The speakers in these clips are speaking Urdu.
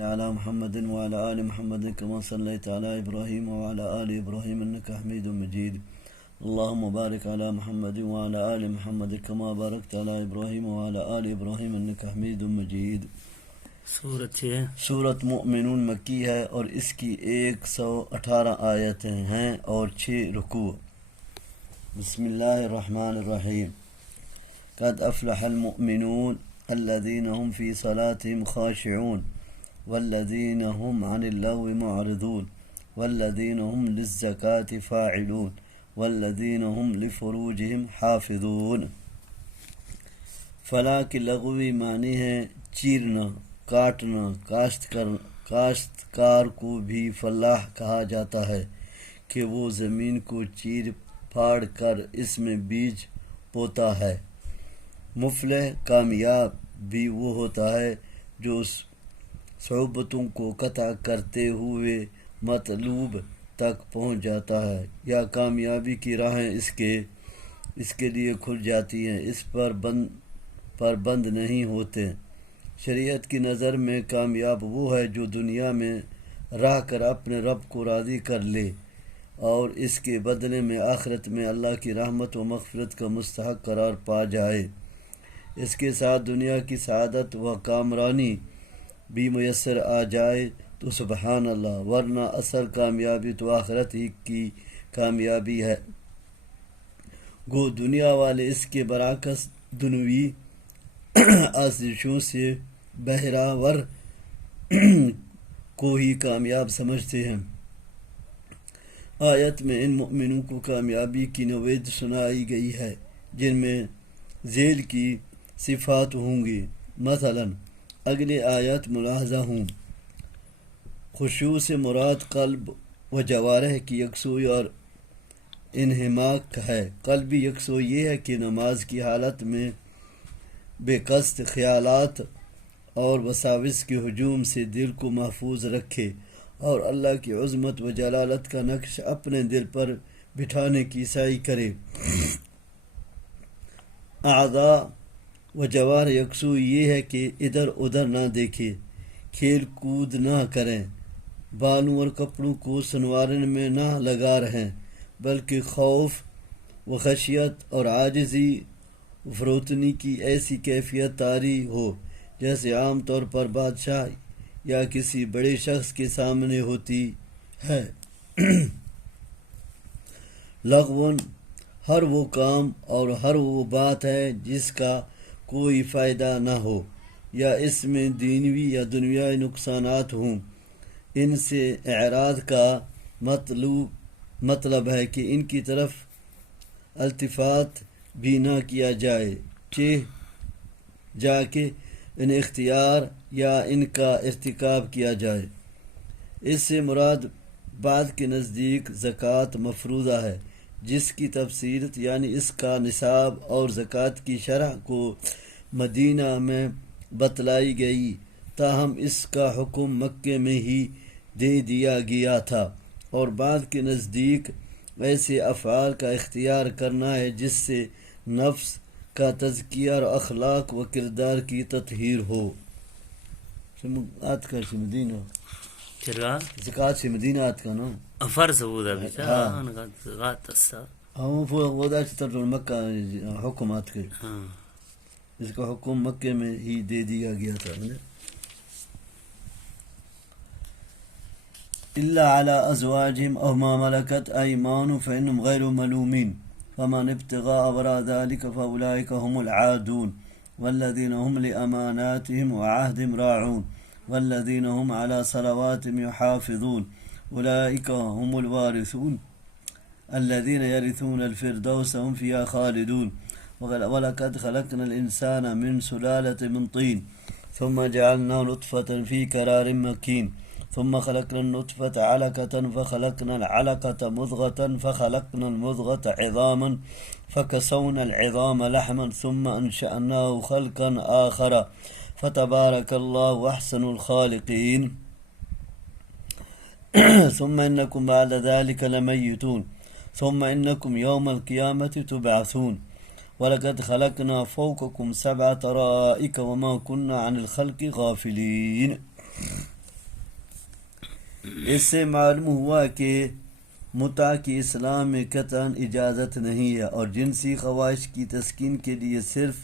على محمد وعلى آل محمد كما صليت على إبراهيم وعلى آل إبراهيم إنك حميد مجيد. اللهم بارك على محمد وعلى آل محمد كما باركت على إبراهيم وعلى آل إبراهيم إنك حميد مجيد. سورت مؤمنون مکی ہے اور اس کی 118 آیتیں ہیں اور 6 رکوع. بسم اللہ الرحمن الرحیم. قد افلح المؤمنون الذين هم في صلاتهم خاشعون والذين هم عن اللغو معرضون والذين هم للزكاة فاعلون والذين هم لفروجهم حافظون. فلاح کی لغوی معنی ہے چیرنا، کاٹنا. کاشتکار کو بھی فلاح کہا جاتا ہے کہ وہ زمین کو چیر پھاڑ کر اس میں بیج بوتا ہے. مفلح کامیاب بھی وہ ہوتا ہے جو صعوبتوں کو قطع کرتے ہوئے مطلوب تک پہنچ جاتا ہے، یا کامیابی کی راہیں اس کے لیے کھل جاتی ہیں، اس پر بند نہیں ہوتے. شریعت کی نظر میں کامیاب وہ ہے جو دنیا میں رہ کر اپنے رب کو راضی کر لے اور اس کے بدلے میں آخرت میں اللہ کی رحمت و مغفرت کا مستحق قرار پا جائے. اس کے ساتھ دنیا کی سعادت و کامرانی بھی میسر آ جائے تو سبحان اللہ، ورنہ اصل کامیابی تو آخرت ہی کی کامیابی ہے. گو دنیا والے اس کے برعکس دنیوی آسائشوں سے بہراور کو ہی کامیاب سمجھتے ہیں. آیت میں ان مؤمنوں کو کامیابی کی نوید سنائی گئی ہے جن میں ذیل کی صفات ہوں گی. مثلا اگلی آیت ملاحظہ ہوں. خشوع سے مراد قلب و جوارح کی یکسوئی اور انہماک ہے. قلبی یکسوئی یہ ہے کہ نماز کی حالت میں بے قصد خیالات اور وساوس کے ہجوم سے دل کو محفوظ رکھے اور اللہ کی عظمت و جلالت کا نقش اپنے دل پر بٹھانے کی سعی کرے. اعضاء و جوارح یکسوئی یہ ہے کہ ادھر ادھر نہ دیکھے، کھیل کود نہ کریں، بالوں اور کپڑوں کو سنوارنے میں نہ لگا رہیں، بلکہ خوف و خشیت اور عاجزی و فروتنی کی ایسی کیفیت طاری ہو جیسے عام طور پر بادشاہ یا کسی بڑے شخص کے سامنے ہوتی ہے. لغون ہر وہ کام اور ہر وہ بات ہے جس کا کوئی فائدہ نہ ہو یا اس میں دینوی یا دنیاوی نقصانات ہوں. ان سے اعراض کا مطلب ہے کہ ان کی طرف التفات بھی نہ کیا جائے، جا کے ان اختیار یا ان کا ارتکاب کیا جائے. اس سے مراد بعض کے نزدیک زکوٰۃ مفروضہ ہے جس کی تفصیل یعنی اس کا نصاب اور زکوٰۃ کی شرح کو مدینہ میں بتلائی گئی، تاہم اس کا حکم مکے میں ہی دے دیا گیا تھا. اور بعض کے نزدیک ایسے افعال کا اختیار کرنا ہے جس سے نفس کا تزکیہ اور اخلاق و کردار کی تطہیر ہو. آت کا مدینہ زکوٰۃ سے مدینہ آت کا نا فرض بودا بتا غات السا وہ تر مکہ حکومات کے اس کا حکم مکے میں ہی دے دیا گیا تھا. إلا على أزواجهم أو ما ملكت أيمانهم فإنهم غير ملومين فمن ابتغاء وراء ذلك فأولئك هم العادون والذين هم لأماناتهم وعهدهم راعون والذين هم على صلواتهم يحافظون أولئك هم الوارثون الذين يرثون الفردوس هم فيها خالدون. ولقد خلقنا الإنسان من سلالة من طين ثم جعلنا نطفة في قرار مكين ثم خلقنا النطفة علقة فخلقنا العلقة مضغة فخلقنا المضغة عظاما فكسونا العظام لحما ثم أنشأناه خلقا آخر فتبارك الله أحسن الخالقين. ثم إنكم بعد ذلك لميتون ثم إنكم يوم القيامة تبعثون. وَلَقَدْ خَلَقْنَا فَوْقَكُمْ سَبْعَ طَرَائِقَ وَمَا كُنَّا عَنِ الْخَلْقِ غَافِلِينَ. اس سے معلوم ہوا کہ متع کی اسلام میں قطعاً اجازت نہیں ہے، اور جنسی خواہش کی تسکین کے لیے صرف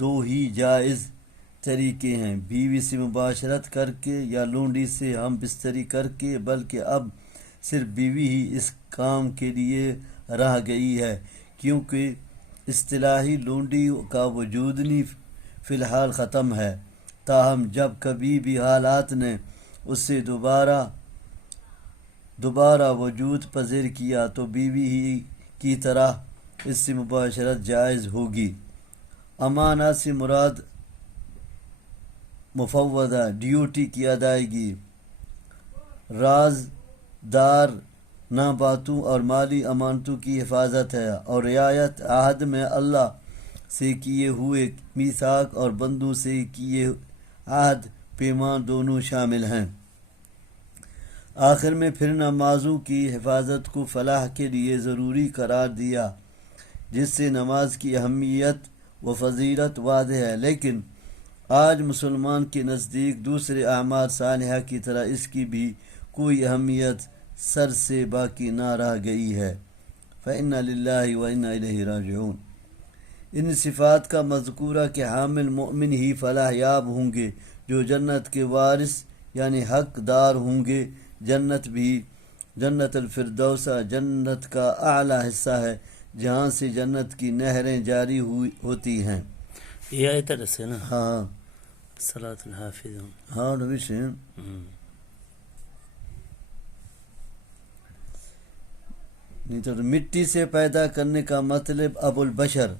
دو ہی جائز طریقے ہیں، بیوی سے مباشرت کر کے یا لونڈی سے ہم بستری کر کے، بلکہ اب صرف بیوی ہی اس کام کے لیے رہ گئی ہے، کیونکہ اصطلاحی لونڈی کا وجود فی الحال ختم ہے۔ تاہم جب کبھی بھی حالات نے اس سے دوبارہ وجود پذیر کیا تو بیوی ہی کی طرح اس سے مباشرت جائز ہوگی۔ امانات سے مراد مفوضہ ڈیوٹی کی ادائیگی، رازدار نہ باتوں اور مالی امانتوں کی حفاظت ہے، اور رعایت عہد میں اللہ سے کیے ہوئے میثاق اور بندوں سے کیے عہد پیمان دونوں شامل ہیں۔ آخر میں پھر نمازوں کی حفاظت کو فلاح کے لیے ضروری قرار دیا، جس سے نماز کی اہمیت و فضیلت واضح ہے، لیکن آج مسلمان کے نزدیک دوسرے اعمال صالحہ کی طرح اس کی بھی کوئی اہمیت سر سے باقی نہ رہ گئی ہے۔ فَإِنَّ لِلَّهِ وَإِنَّا إِلَيْهِ راجعون۔ ان صفات کا مذکورہ کہ حامل مومن ہی فلاح یاب ہوں گے، جو جنت کے وارث یعنی حق دار ہوں گے۔ جنت بھی جنت الفردوسہ جنت کا اعلیٰ حصہ ہے، جہاں سے جنت کی نہریں جاری ہوتی ہیں۔ یہ آیت ہے نا؟ ہاں صلاۃ الحافظون۔ ہاں نبی سے نہیں تو مٹی سے پیدا کرنے کا مطلب ابو البشر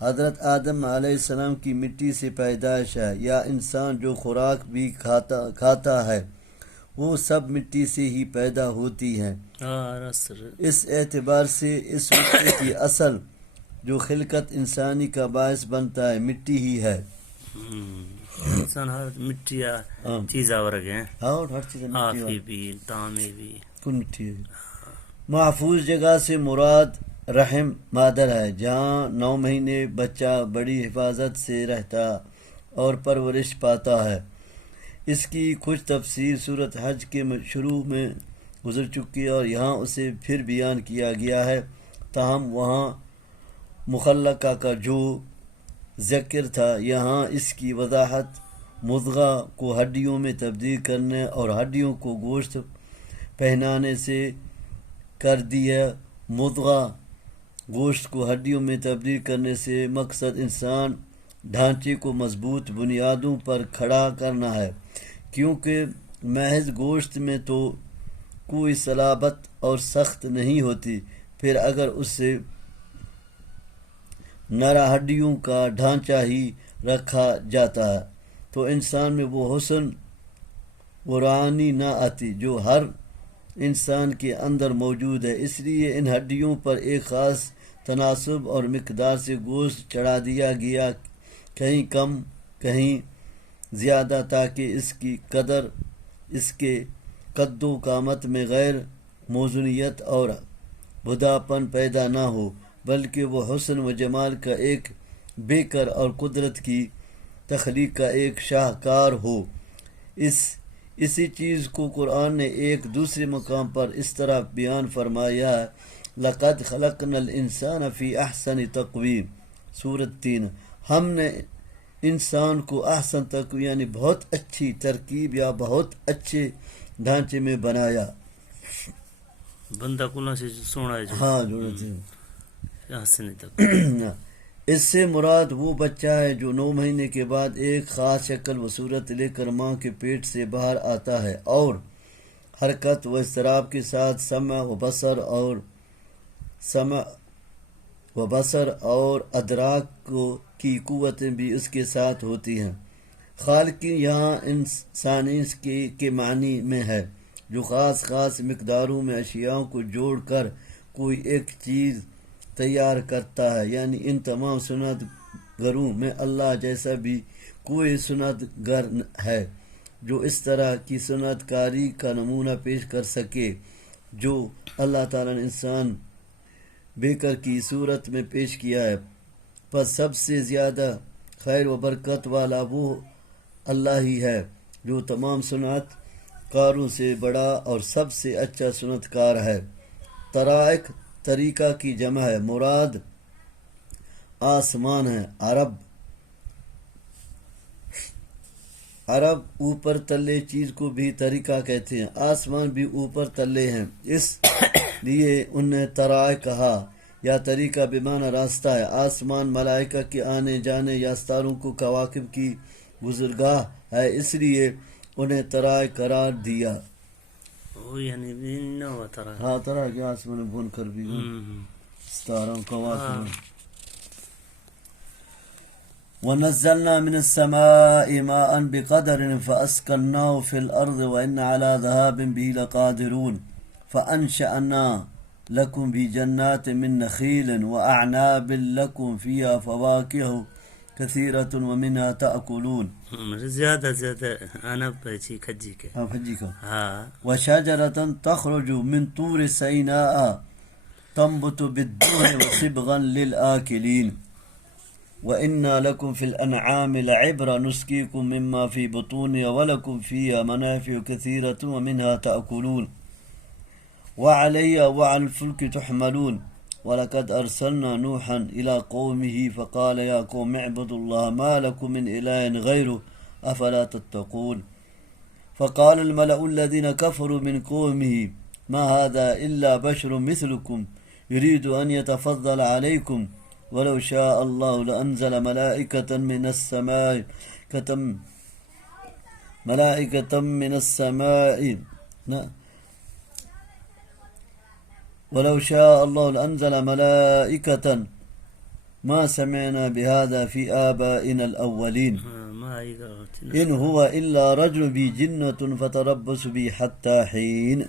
حضرت آدم علیہ السلام کی مٹی سے پیدائش ہے، یا انسان جو خوراک بھی کھاتا ہے وہ سب مٹی سے ہی پیدا ہوتی ہیں۔ اس اعتبار سے اس مٹی کی اصل جو خلقت انسانی کا باعث بنتا ہے مٹی ہی ہے۔ انسان ہر مٹی چیز آورگ ہیں، ہر چیز آفی بھی تامے بھی کن مٹی ہے۔ محفوظ جگہ سے مراد رحم مادر ہے، جہاں 9 مہینے بچہ بڑی حفاظت سے رہتا اور پرورش پاتا ہے۔ اس کی کچھ تفسیر سورۃ حج کے شروع میں گزر چکی ہے اور یہاں اسے پھر بیان کیا گیا ہے، تاہم وہاں مخلقہ کا جو ذکر تھا یہاں اس کی وضاحت مضغہ کو ہڈیوں میں تبدیل کرنے اور ہڈیوں کو گوشت پہنانے سے کر دیا۔ مضغہ گوشت کو ہڈیوں میں تبدیل کرنے سے مقصد انسان ڈھانچے کو مضبوط بنیادوں پر کھڑا کرنا ہے، کیونکہ محض گوشت میں تو کوئی صلابت اور سخت نہیں ہوتی، پھر اگر اس سے نرا ہڈیوں کا ڈھانچہ ہی رکھا جاتا ہے تو انسان میں وہ حسن و روانی نہ آتی جو ہر انسان کے اندر موجود ہے۔ اس لیے ان ہڈیوں پر ایک خاص تناسب اور مقدار سے گوشت چڑھا دیا گیا، کہیں کم کہیں زیادہ، تاکہ اس کی قدر اس کے قد و قامت میں غیر موزونیت اور بھداپن پیدا نہ ہو، بلکہ وہ حسن و جمال کا ایک بیکر اور قدرت کی تخلیق کا ایک شاہکار ہو۔ اسی چیز کو قرآن نے ایک دوسرے مقام پر اس طرح بیان فرمایا ہے، لَقَدْ خَلَقْنَا الْإِنسَانَ فِي أَحْسَنِ تَقْوِيمٍ۔ سورۃ 3۔ ہم نے انسان کو احسن تقویم یعنی بہت اچھی ترکیب یا بہت اچھے ڈھانچے میں بنایا۔ بندہ کلوں سے سونا ہے جو ہاں جوڑتے حسن تک۔ اس سے مراد وہ بچہ ہے جو 9 مہینے کے بعد ایک خاص شکل و صورت لے کر ماں کے پیٹ سے باہر آتا ہے، اور حرکت و اضطراب کے ساتھ سمع و بصر اور ادراک کی قوتیں بھی اس کے ساتھ ہوتی ہیں۔ خالقین یہاں انسانی کے معنی میں ہے، جو خاص مقداروں میں اشیاء کو جوڑ کر کوئی ایک چیز تیار کرتا ہے، یعنی ان تمام صنعت گروں میں اللہ جیسا بھی کوئی صنعت گر ہے جو اس طرح کی صنعت کاری کا نمونہ پیش کر سکے جو اللہ تعالیٰ نے انسان بیکر کی صورت میں پیش کیا ہے۔ پس سب سے زیادہ خیر و برکت والا وہ اللہ ہی ہے جو تمام صنعت کاروں سے بڑا اور سب سے اچھا سنت کار ہے۔ طرائق طریقہ کی جمع ہے، مراد آسمان ہے۔ عرب اوپر تلے چیز کو بھی طریقہ کہتے ہیں، آسمان بھی اوپر تلے ہیں، اس لیے انہیں طرائق کہا۔ یا طریقہ بمعنی راستہ ہے، آسمان ملائکہ کے آنے جانے یا ستاروں کو کواکب کی گزرگاہ ہے، اس لیے انہیں طرائق قرار دیا۔ وہ یعنی نہ ہوا ترا ہاں طرح کے آسمان بن کر بھی ستاروں کواکب۔ وَنَزَّلْنَا مِنَ السَّمَاءِ مَاءً بِقَدَرٍ فَأَسْكَنَّاهُ فِي الْأَرْضِ وَإِنَّا عَلَى ذَهَابٍ بِهِ لَقَادِرُونَ فَأَنشَأْنَا لَكُمْ بِهِ جَنَّاتٍ مِّن نَخِيلٍ وَأَعْنَابٍ لَكُمْ فِيهَا فَوَاكِهُ كَثِيرَةٌ وَمِنْهَا تَأْكُلُونَ۔ زیادہ عنب پہ کھجی کے پھجی کا ہاں وَشَجَرَةً تَخْرُجُ مِن طُورِ سَيْنَاءَ تَنبُتُ بِالدُّهْنِ وَصِبْغًا لِلْآكِلِينَ وَإِنَّا لَكُمْ فِي الْأَنْعَامِ لَعِبْرَةً نُسْقِيكُم مِّمَّا فِي بُطُونِهَا وَلَكُمْ فِيهَا مَنَافِعُ كَثِيرَةٌ وَمِنْهَا تَأْكُلُونَ وَعَلَيْهَا وَعَلَى الْفُلْكِ تُحْمَلُونَ وَلَقَدْ أَرْسَلْنَا نُوحًا إِلَىٰ قَوْمِهِ فَقَالَ يَا قَوْمِ اعْبُدُوا اللَّهَ مَا لَكُم مِّنْ إِلَٰهٍ غَيْرُهُ أَفَلَا تَتَّقُونَ فَقَالَ الْمَلَأُ الَّذِينَ كَفَرُوا مِنْ قَوْمِهِ مَا هَٰذَا إِلَّا بَشَرٌ مِّثْلُكُمْ يُرِيدُ أَن يَتَفَضَّلَ عَلَيْكُمْ وَلَوْ شَاءَ اللَّهُ لَأَنزَلَ مَلَائِكَةً مِّنَ السَّمَاءِ وَلَوْ شَاءَ اللَّهُ لَأَنزَلَ مَلَائِكَةً مَا سَمِعْنَا بِهَٰذَا فِي آبَائِنَا الْأَوَّلِينَ إِنْ هُوَ إِلَّا رَجُلٌ بِهِ جِنَّةٌ فَتَرَبَّصُوا بِهِ حَتَّىٰ حِينٍ۔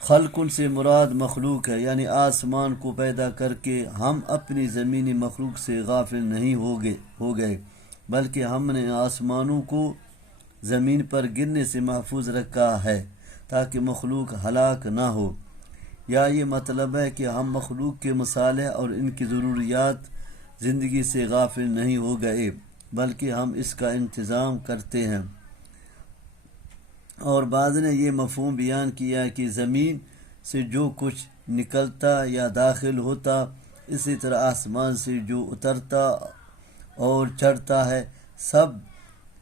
خلق سے مراد مخلوق ہے، یعنی آسمان کو پیدا کر کے ہم اپنی زمینی مخلوق سے غافل نہیں ہو گئے بلکہ ہم نے آسمانوں کو زمین پر گرنے سے محفوظ رکھا ہے تاکہ مخلوق ہلاک نہ ہو۔ یا یہ مطلب ہے کہ ہم مخلوق کے مصالح اور ان کی ضروریات زندگی سے غافل نہیں ہو گئے بلکہ ہم اس کا انتظام کرتے ہیں۔ اور بعض نے یہ مفہوم بیان کیا کہ زمین سے جو کچھ نکلتا یا داخل ہوتا، اسی طرح آسمان سے جو اترتا اور چڑھتا ہے سب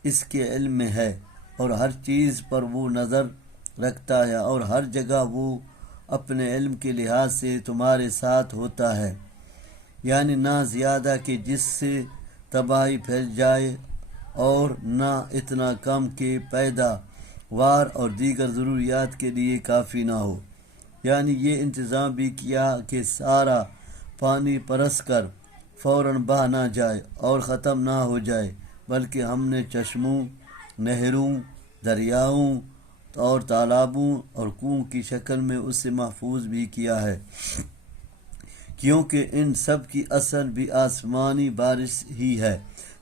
اس کے علم میں ہے، اور ہر چیز پر وہ نظر رکھتا ہے اور ہر جگہ وہ اپنے علم کے لحاظ سے تمہارے ساتھ ہوتا ہے، یعنی نہ زیادہ کہ جس سے تباہی پھیل جائے اور نہ اتنا کم کہ پیداوار اور دیگر ضروریات کے لیے کافی نہ ہو۔ یعنی یہ انتظام بھی کیا کہ سارا پانی برس کر فوراً بہہ نہ جائے اور ختم نہ ہو جائے، بلکہ ہم نے چشموں، نہروں، دریاؤں اور تالابوں اور کنووں کی شکل میں اسے محفوظ بھی کیا ہے، کیونکہ ان سب کی اصل بھی آسمانی بارش ہی ہے،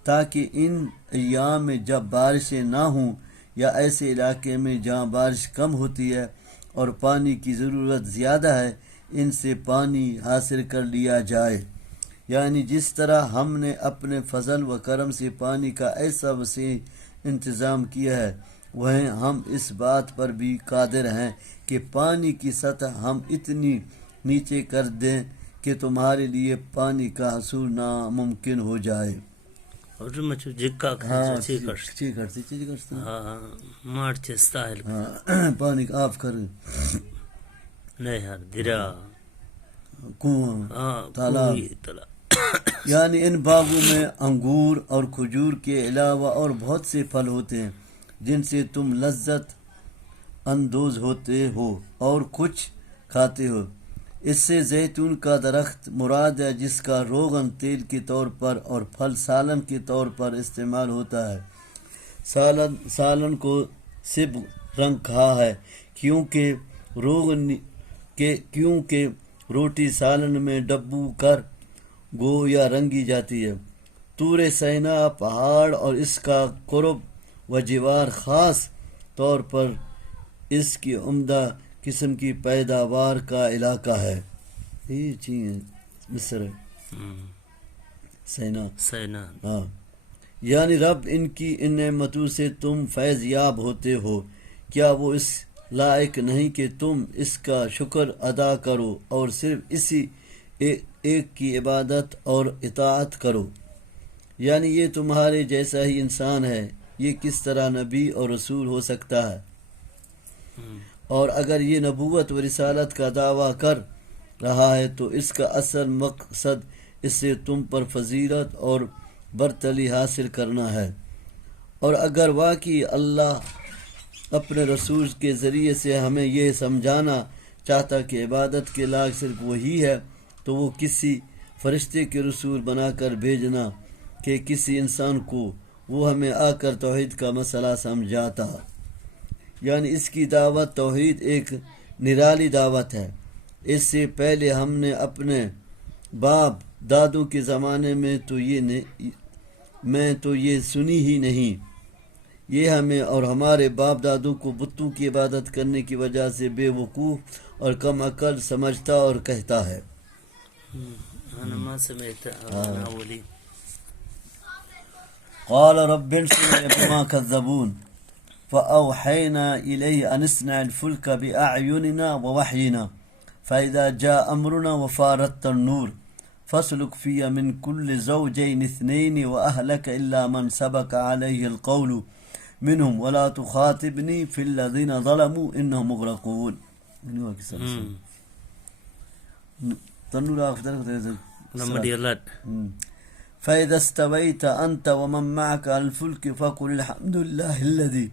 تاکہ ان ایام میں جب بارشیں نہ ہوں یا ایسے علاقے میں جہاں بارش کم ہوتی ہے اور پانی کی ضرورت زیادہ ہے ان سے پانی حاصل کر لیا جائے۔ یعنی جس طرح ہم نے اپنے فضل و کرم سے پانی کا ایسا وسیع انتظام کیا ہے، وہیں ہم اس بات پر بھی قادر ہیں کہ پانی کی سطح ہم اتنی نیچے کر دیں کہ تمہارے لیے پانی کا حصول ناممکن ہو جائے۔ پانی کا آف کر کنواں تالاب، یعنی ان باغوں میں انگور اور کھجور کے علاوہ اور بہت سے پھل ہوتے ہیں جن سے تم لذت اندوز ہوتے ہو اور کچھ کھاتے ہو۔ اس سے زیتون کا درخت مراد ہے جس کا روغن تیل کے طور پر اور پھل سالن کے طور پر استعمال ہوتا ہے۔ سالن کو سب رنگ کہا ہے کیونکہ روٹی سالن میں ڈبو کر گویا رنگی جاتی ہے۔ طور سینا پہاڑ اور اس کا قرب و جوار خاص طور پر اس کی عمدہ قسم کی پیداوار کا علاقہ ہے۔ یہ چیز مصر ہے سینا، ہاں یعنی رب ان کی ان نعمتوں سے تم فیض یاب ہوتے ہو، کیا وہ اس لائق نہیں کہ تم اس کا شکر ادا کرو اور صرف اسی ایک کی عبادت اور اطاعت کرو؟ یعنی یہ تمہارے جیسا ہی انسان ہے، یہ کس طرح نبی اور رسول ہو سکتا ہے؟ اور اگر یہ نبوت و رسالت کا دعویٰ کر رہا ہے تو اس کا اصل مقصد اس سے تم پر فضیلت اور برتری حاصل کرنا ہے، اور اگر واقعی اللہ اپنے رسول کے ذریعے سے ہمیں یہ سمجھانا چاہتا کہ عبادت کے لائق صرف وہی ہے تو وہ کسی فرشتے کے رسول بنا کر بھیجنا کہ کسی انسان کو وہ ہمیں آ کر توحید کا مسئلہ سمجھاتا۔ یعنی اس کی دعوت توحید ایک نرالی دعوت ہے۔ اس سے پہلے ہم نے اپنے باپ دادوں کے زمانے میں تو یہ سنی ہی نہیں۔ یہ ہمیں اور ہمارے باپ دادوں کو بتوں کی عبادت کرنے کی وجہ سے بے وقوف اور کم عقل سمجھتا اور کہتا ہے۔ أنا ما سمعت أنا أولي. قال رب انصرني بما كذبون فأوحينا إليه أن اصنع الفلك بأعيننا ووحينا فإذا جاء أمرنا وفارت النور فاسلك فيها من كل زوجين اثنين وأهلك إلا من سبق عليه القول منهم ولا تخاطبني في الذين ظلموا إنهم مغرقون. نمدي الله. فإذا استويت أنت ومن معك على الفلك فقل الحمد لله الذي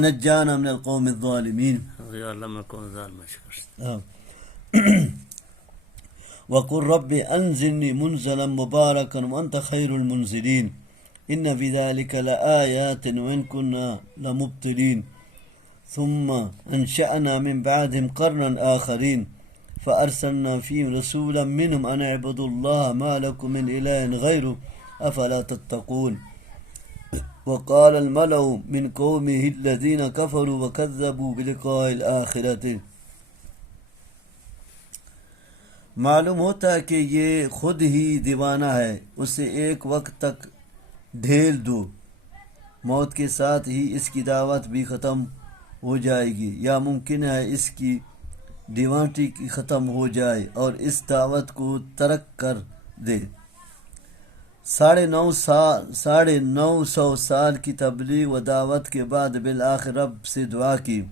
نجانا من القوم الظالمين. يا الله ما كون ظالم شكرت. وقل رب أنزلني منزلا مباركا وأنت خير المنزلين إن في ذلك لآيات وإن كنا لمبطلين ثم أنشأنا من بعدهم قرنا آخرين فأرسلنا فيهم رسولا منهم أن اعبدوا الله ما لكم من إله غيره أفلا تتقون. وقال الملأ من قومه الذين كفروا وكذبوا بلقاء الآخرة. معلوم ہوتا ہے کہ یہ خود ہی دیوانہ ہے، اسے ایک وقت تک ڈھیل دو، موت کے ساتھ ہی اس کی دعوت بھی ختم ہو جائے گی، یا ممکن ہے اس کی دیوانٹی کی ختم ہو جائے اور اس دعوت کو ترک کر دے۔ 950 سال کی تبلیغ و دعوت کے بعد بالآخر رب سے دعا کی،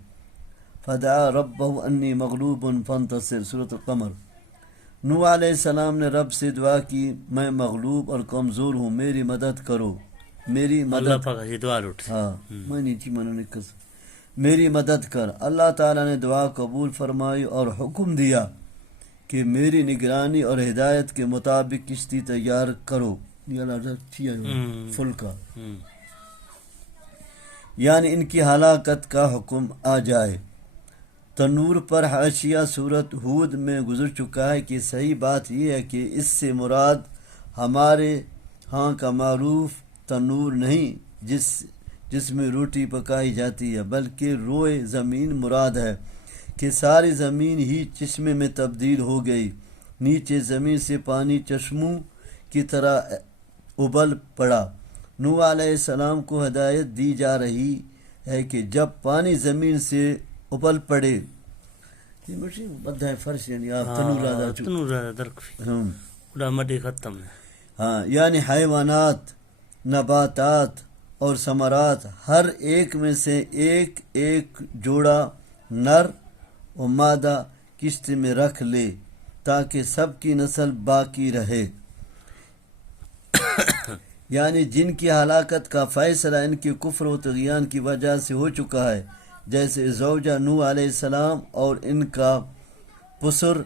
فدعا ربہ انی مغلوب فانتصر، سورۃ القمر۔ نوح علیہ السلام نے رب سے دعا کی، میں مغلوب اور کمزور ہوں، میری مدد کرو، میری الله مدد پاک هي دعا لوٹ. ہاں میں نیچی مننے کس میری مدد کر۔ اللہ تعالیٰ نے دعا قبول فرمائی اور حکم دیا کہ میری نگرانی اور ہدایت کے مطابق کشتی تیار کرو، فلکا، یعنی ان کی ہلاکت کا حکم آ جائے۔ تنور پر حاشیہ سورۃ ہود میں گزر چکا ہے کہ صحیح بات یہ ہے کہ اس سے مراد ہمارے ہاں کا معروف تنور نہیں جس میں روٹی پکائی جاتی ہے، بلکہ روئے زمین مراد ہے کہ ساری زمین ہی چشمے میں تبدیل ہو گئی، نیچے زمین سے پانی چشموں کی طرح ابل پڑا۔ نوح علیہ السلام کو ہدایت دی جا رہی ہے کہ جب پانی زمین سے ابل پڑے، یہ مجھے بدھائے فرش یعنی آپ تنور آدھا چکا، تنور هذا درك فيه ولا مدي ختم. ہاں یعنی حیوانات، نباتات اور ثمرات ہر ایک میں سے ایک ایک جوڑا نر و مادہ کشتی میں رکھ لے تاکہ سب کی نسل باقی رہے۔ یعنی جن کی ہلاکت کا فیصلہ ان کے کفر و طغیان کی وجہ سے ہو چکا ہے، جیسے زوجہ نوح علیہ السلام اور ان کا پسر،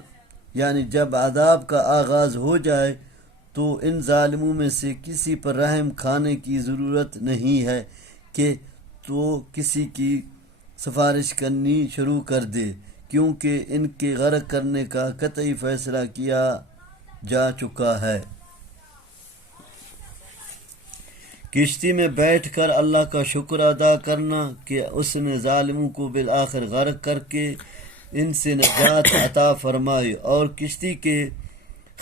یعنی جب عذاب کا آغاز ہو جائے تو ان ظالموں میں سے کسی پر رحم کھانے کی ضرورت نہیں ہے کہ تو کسی کی سفارش کرنی شروع کر دے، کیونکہ ان کے غرق کرنے کا قطعی فیصلہ کیا جا چکا ہے۔ کشتی میں بیٹھ کر اللہ کا شکر ادا کرنا کہ اس نے ظالموں کو بالآخر غرق کر کے ان سے نجات عطا فرمائی اور کشتی کے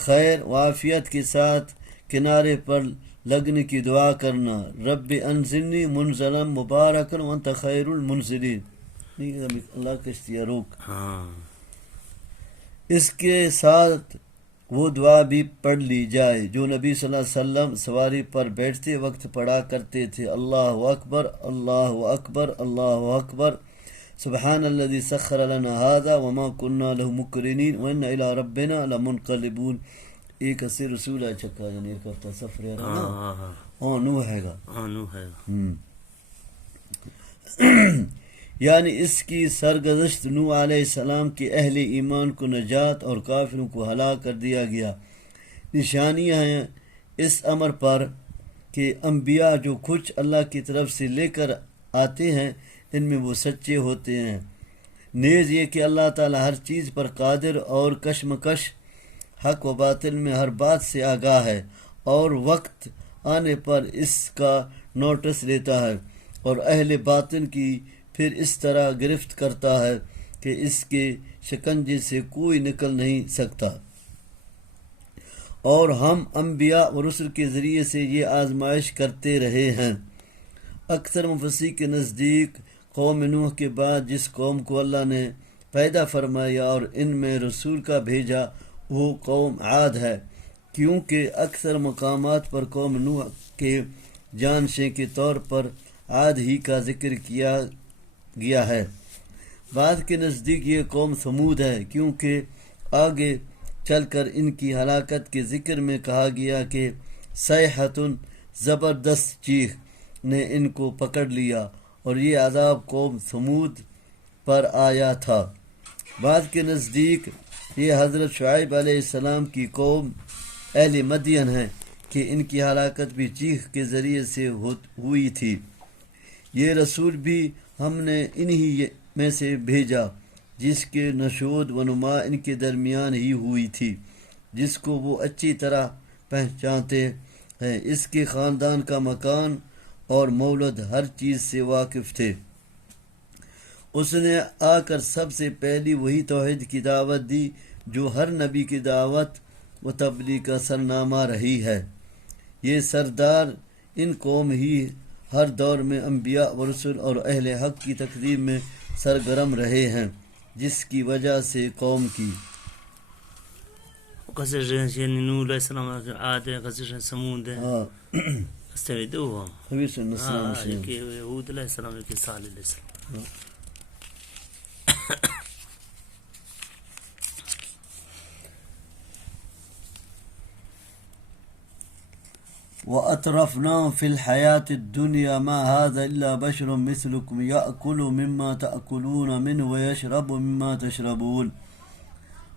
خیر و عافیت کے ساتھ کنارے پر لگنے کی دعا کرنا، رب انزلنی منزلا مبارکا وانت خیر المنزلین. اللہ کا اشتہار روک. ہاں اس کے ساتھ وہ دعا بھی پڑھ لی جائے جو نبی صلی اللہ علیہ وسلم سواری پر بیٹھتے وقت پڑھا کرتے تھے. اللہ اکبر اللہ اکبر اللہ اکبر سبحان الذي سخر لنا هذا وما كنا له مقرنين وإنا إلى ربنا لمنقلبون. ایک اسی رسول ہے چکا یعنی ایک ہفتہ سفر ہے نا. ہاں ہاں ہاں نو ہے گا. ہاں نو ہے. یعنی اس کی سرگزشت نوح علیہ السلام کے اہل ایمان کو نجات اور کافروں کو ہلاک کر دیا گیا. نشانیاں ہیں اس امر پر کہ انبیاء جو کچھ اللہ کی طرف سے لے کر آتے ہیں ان میں وہ سچے ہوتے ہیں. نیز یہ کہ اللہ تعالی ہر چیز پر قادر اور کشمکش حق و باطل میں ہر بات سے آگاہ ہے اور وقت آنے پر اس کا نوٹس لیتا ہے اور اہل باطن کی پھر اس طرح گرفت کرتا ہے کہ اس کے شکنجے سے کوئی نکل نہیں سکتا. اور ہم انبیاء و رسل کے ذریعے سے یہ آزمائش کرتے رہے ہیں. اکثر مفسرین کے نزدیک قوم نوح کے بعد جس قوم کو اللہ نے پیدا فرمایا اور ان میں رسول کا بھیجا وہ قوم عاد ہے، کیونکہ اکثر مقامات پر قوم نوح کے جانشین کے طور پر عاد ہی کا ذکر کیا گیا ہے. بعض کے نزدیک یہ قوم ثمود ہے، کیونکہ آگے چل کر ان کی ہلاکت کے ذکر میں کہا گیا کہ صیحۃ زبردست چیخ نے ان کو پکڑ لیا اور یہ عذاب قوم ثمود پر آیا تھا. بعض کے نزدیک یہ حضرت شعیب علیہ السلام کی قوم اہل مدین ہے کہ ان کی ہلاکت بھی چیخ کے ذریعے سے ہوئی تھی. یہ رسول بھی ہم نے انہی میں سے بھیجا جس کے نشود و نما ان کے درمیان ہی ہوئی تھی، جس کو وہ اچھی طرح پہچانتے ہیں. اس کے خاندان کا مکان اور مولد ہر چیز سے واقف تھے. اس نے آ کر سب سے پہلی وہی توحید کی دعوت دی جو ہر نبی کی دعوت و تبلیغ کا سرنامہ رہی ہے. یہ سردار ان قوم ہی ہر دور میں انبیاء و رسل اور اہل حق کی تقدیم میں سرگرم رہے ہیں، جس کی وجہ سے قوم کی وقصر يعني نوح عليه السلام عاد قصر ثمود استويدوها خبيث النصران يهود عليه السلام صالح عليه السلام. وَأَتْرَفْنَاهُمْ فِي الْحَيَاةِ الدُّنْيَا مَا هَذَا إِلَّا بَشَرٌ مِثْلُكُمْ يَأْكُلُ مِمَّا تَأْكُلُونَ مِنْهُ وَيَشْرَبُ مِمَّا تَشْرَبُونَ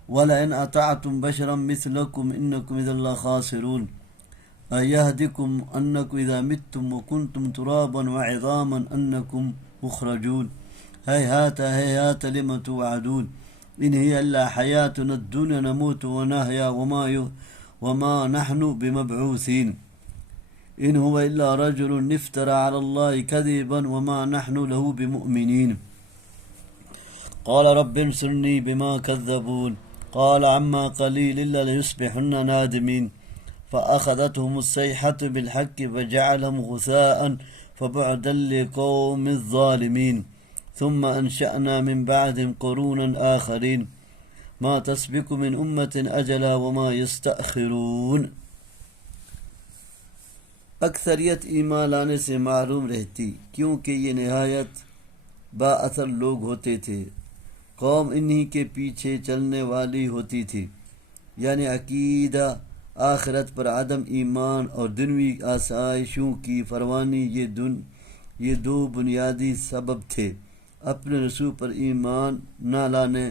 وَلَئِنْ أَطَعْتُمْ بَشَرًا مِثْلَكُمْ إِنَّكُمْ إِذًا لَخَاسِرُونَ أَيَهْدِكُمْ أَنَّكُمْ إِذَا مِتُّمْ وَكُنْتُمْ تُرَابًا وَعِظَامًا أَنَّكُمْ مُخْرَجُونَ هَيْهَاتَ هَيْهَاتَ لِمَ تُوعَدُونَ إِنْ هِيَ إِلَّا حَيَاتُنَا الدُّنْيَا نَمُوتُ وَنَحْيَا وَمَا نَحْنُ بِمَبْعُوثِينَ إِنْ هُوَ إِلَّا رَجُلٌ افترى على الله كذبا وما نحن له بمؤمنين. قال رب انصرني بما كذبون قال عما قليل إلا ليصبحن نادمين فأخذتهم الصيحة بالحق فجعلهم غثاء فبعدا لقوم الظالمين ثم أنشأنا من بعدهم قرونا آخرين ما تسبق من أمة أجلا وما يستأخرون. اکثریت ایمان لانے سے محروم رہتی کیونکہ یہ نہایت با اثر لوگ ہوتے تھے. قوم انہی کے پیچھے چلنے والی ہوتی تھی، یعنی عقیدہ آخرت پر عدم ایمان اور دنوی آسائشوں کی فروانی یہ دو بنیادی سبب تھے اپنے رسول پر ایمان نہ لانے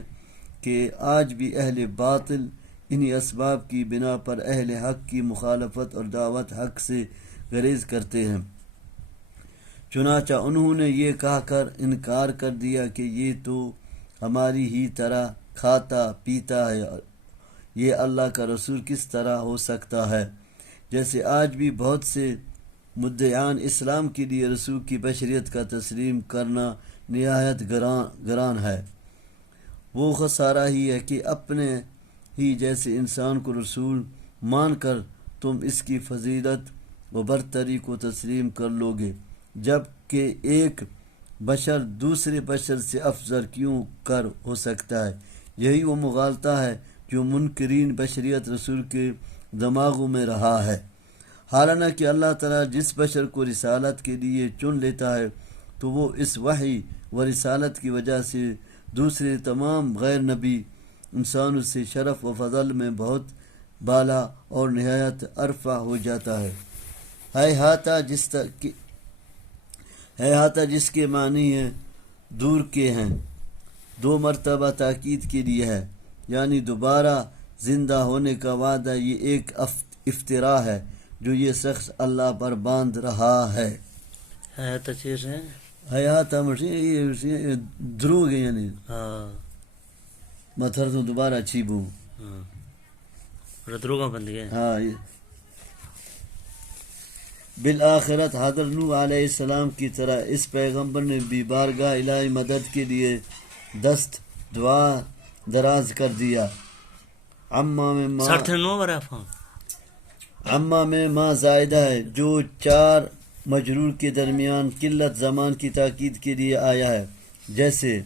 کے. آج بھی اہل باطل انہی اسباب کی بنا پر اہل حق کی مخالفت اور دعوت حق سے گریز کرتے ہیں. چنانچہ انہوں نے یہ کہہ کر انکار کر دیا کہ یہ تو ہماری ہی طرح کھاتا پیتا ہے، یہ اللہ کا رسول کس طرح ہو سکتا ہے. جیسے آج بھی بہت سے مدعیان اسلام کے لیے رسول کی بشریت کا تسلیم کرنا نہایت گران ہے. وہ خسارہ ہی ہے کہ اپنے ہی جیسے انسان کو رسول مان کر تم اس کی فضیلت و برتری کو تسلیم کر لو گے، جب کہ ایک بشر دوسرے بشر سے افضل کیوں کر ہو سکتا ہے؟ یہی وہ مغالطہ ہے جو منکرین بشریت رسول کے دماغوں میں رہا ہے۔ حالانکہ اللہ تعالیٰ جس بشر کو رسالت کے لیے چن لیتا ہے تو وہ اس وحی و رسالت کی وجہ سے دوسرے تمام غیر نبی انسانوں سے شرف و فضل میں بہت بالا اور نہایت ارفع ہو جاتا ہے۔ ہیہاتا جس کے معنی ہیں دور کے ہیں، دو مرتبہ تاکید کے لیے ہے، یعنی دوبارہ زندہ ہونے کا وعدہ۔ یہ ایک افتراء ہے جو یہ شخص اللہ پر باندھ رہا ہے۔ حیات چیز ہے ہیہاتا دروگ ہے، یعنی متھر تو دوبارہ چیبو دروگا بند گئے۔ ہاں، بالآخرت حضرت نوح علیہ السلام کی طرح اس پیغمبر نے بھی بارگاہ الہی مدد کے لیے دست دعا دراز کر دیا۔ عما میں ما زائدہ ہے جو چار مجرور کے درمیان قلت زمان کی تاکید کے لیے آیا ہے، جیسے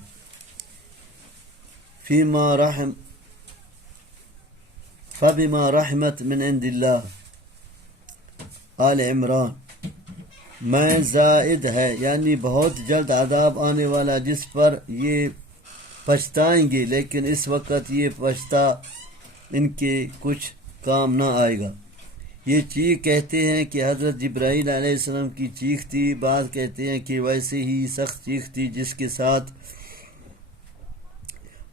فبما رحمت من عند اللہ، آل عمران میں زائد ہے، یعنی بہت جلد عذاب آنے والا جس پر یہ پچھتائیں گے، لیکن اس وقت یہ پچھتا ان کے کچھ کام نہ آئے گا۔ یہ چیخ کہتے ہیں کہ حضرت جبرائیل علیہ السلام کی چیخ تھی، بعض کہتے ہیں کہ ویسے ہی سخت چیخ تھی جس کے ساتھ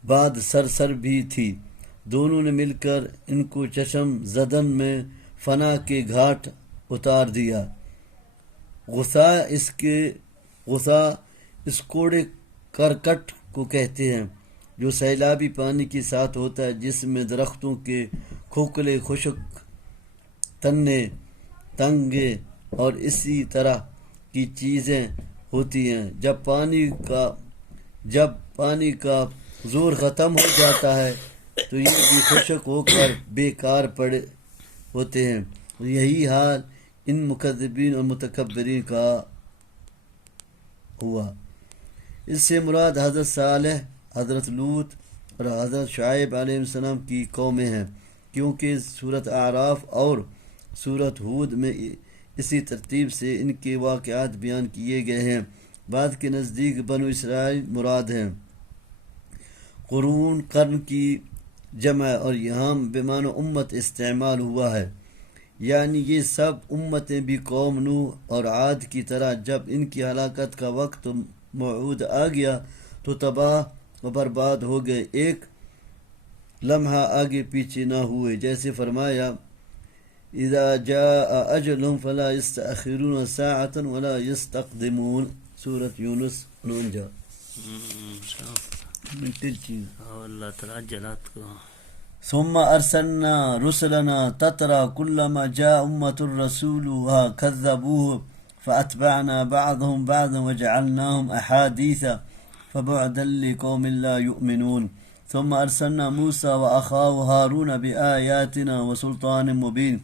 بعد سرسر بھی تھی۔ دونوں نے مل کر ان کو چشم زدن میں فنا کے گھاٹ اتار دیا۔ غصہ اس کوڑے کرکٹ کو کہتے ہیں جو سیلابی پانی کے ساتھ ہوتا ہے، جس میں درختوں کے کھوکھلے خشک تنے، تنگے اور اسی طرح کی چیزیں ہوتی ہیں۔ جب پانی کا زور ختم ہو جاتا ہے تو یہ بھی خشک ہو کر بیکار پڑے ہوتے ہیں۔ یہی حال ان مکذبین اور متکبرین کا ہوا۔ اس سے مراد حضرت صالح، حضرت لوط اور حضرت شعیب علیہ السلام کی قومیں ہیں، کیونکہ سورۃ اعراف اور سورۃ ہود میں اسی ترتیب سے ان کے واقعات بیان کیے گئے ہیں۔ بعد کے نزدیک بنو اسرائیل مراد ہیں۔ قرن کی جمع اور یہاں بمعنی امت استعمال ہوا ہے، یعنی یہ سب امتیں بھی قوم نوح اور عاد کی طرح جب ان کی ہلاکت کا وقت موعود آ گیا تو تباہ و برباد ہو گئے، ایک لمحہ آگے پیچھے نہ ہوئے۔ جیسے فرمایا اذا جاء اجلهم فلا يستأخرون ساعة ولا يستقدمون، سورۃ یونس 49۔ اللہ تعالیٰ جلات کو ثم ارسلنا رسلنا تترى كلما جاء امة رسولها كذبوه فاتبعنا بعضهم بعضا وجعلناهم احاديث فبعدا لقوم لا يؤمنون۔ ثم ارسلنا موسى واخاه هارون بآياتنا وسلطان مبين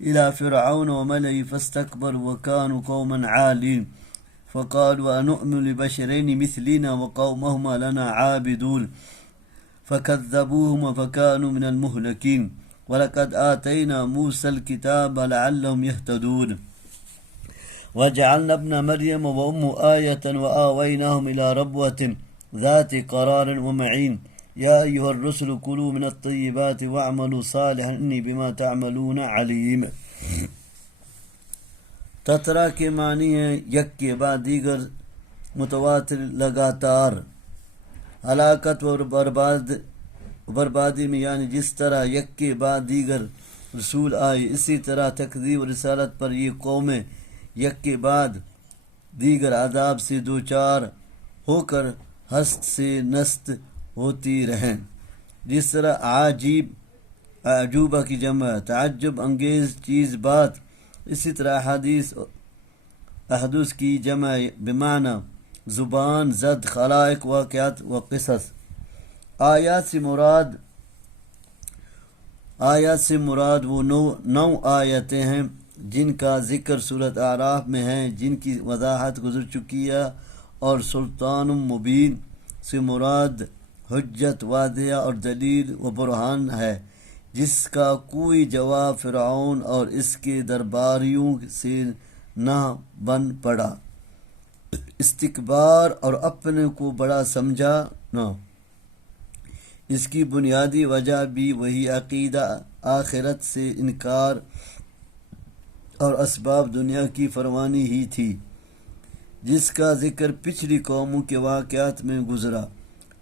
الى فرعون وملئه فاستكبروا وكانوا قوما عالين فقالوا أنؤمن لبشرين مثلنا وقومهما لنا عابدون فكذبوهما فكانوا من المهلكين ولقد آتينا موسى الكتاب لعلهم يهتدون وجعلنا ابن مريم وأمه آية وآويناهم إلى ربوة ذات قرار ومعين يا أيها الرسل كلوا من الطيبات واعملوا صالحا إني بما تعملون عليم۔ تترا کے معنی ہیں یک کے بعد دیگر متواتر لگاتار۔ ہلاکت و بربادی میں یعنی جس طرح یک کے بعد دیگر رسول آئے، اسی طرح تکذیب و رسالت پر یہ قومیں یک کے بعد دیگر عذاب سے دوچار ہو کر ہست سے نست ہوتی رہیں۔ جس طرح عجوبہ کی جمع تعجب انگیز چیز بات، اسی طرح احادیث کی جمع بمعنی زبان، زد، خلائق، واقعات و قصص۔ آیات سے مراد وہ 9 آیتیں ہیں جن کا ذکر سورۃ اعراف میں ہے، جن کی وضاحت گزر چکی ہے، اور سلطان مبین سے مراد حجت واضح اور دلیل و برہان ہے، جس کا کوئی جواب فرعون اور اس کے درباریوں سے نہ بن پڑا، استکبار اور اپنے کو بڑا سمجھا نہ۔ اس کی بنیادی وجہ بھی وہی عقیدہ آخرت سے انکار اور اسباب دنیا کی فرمانی ہی تھی، جس کا ذکر پچھلی قوموں کے واقعات میں گزرا۔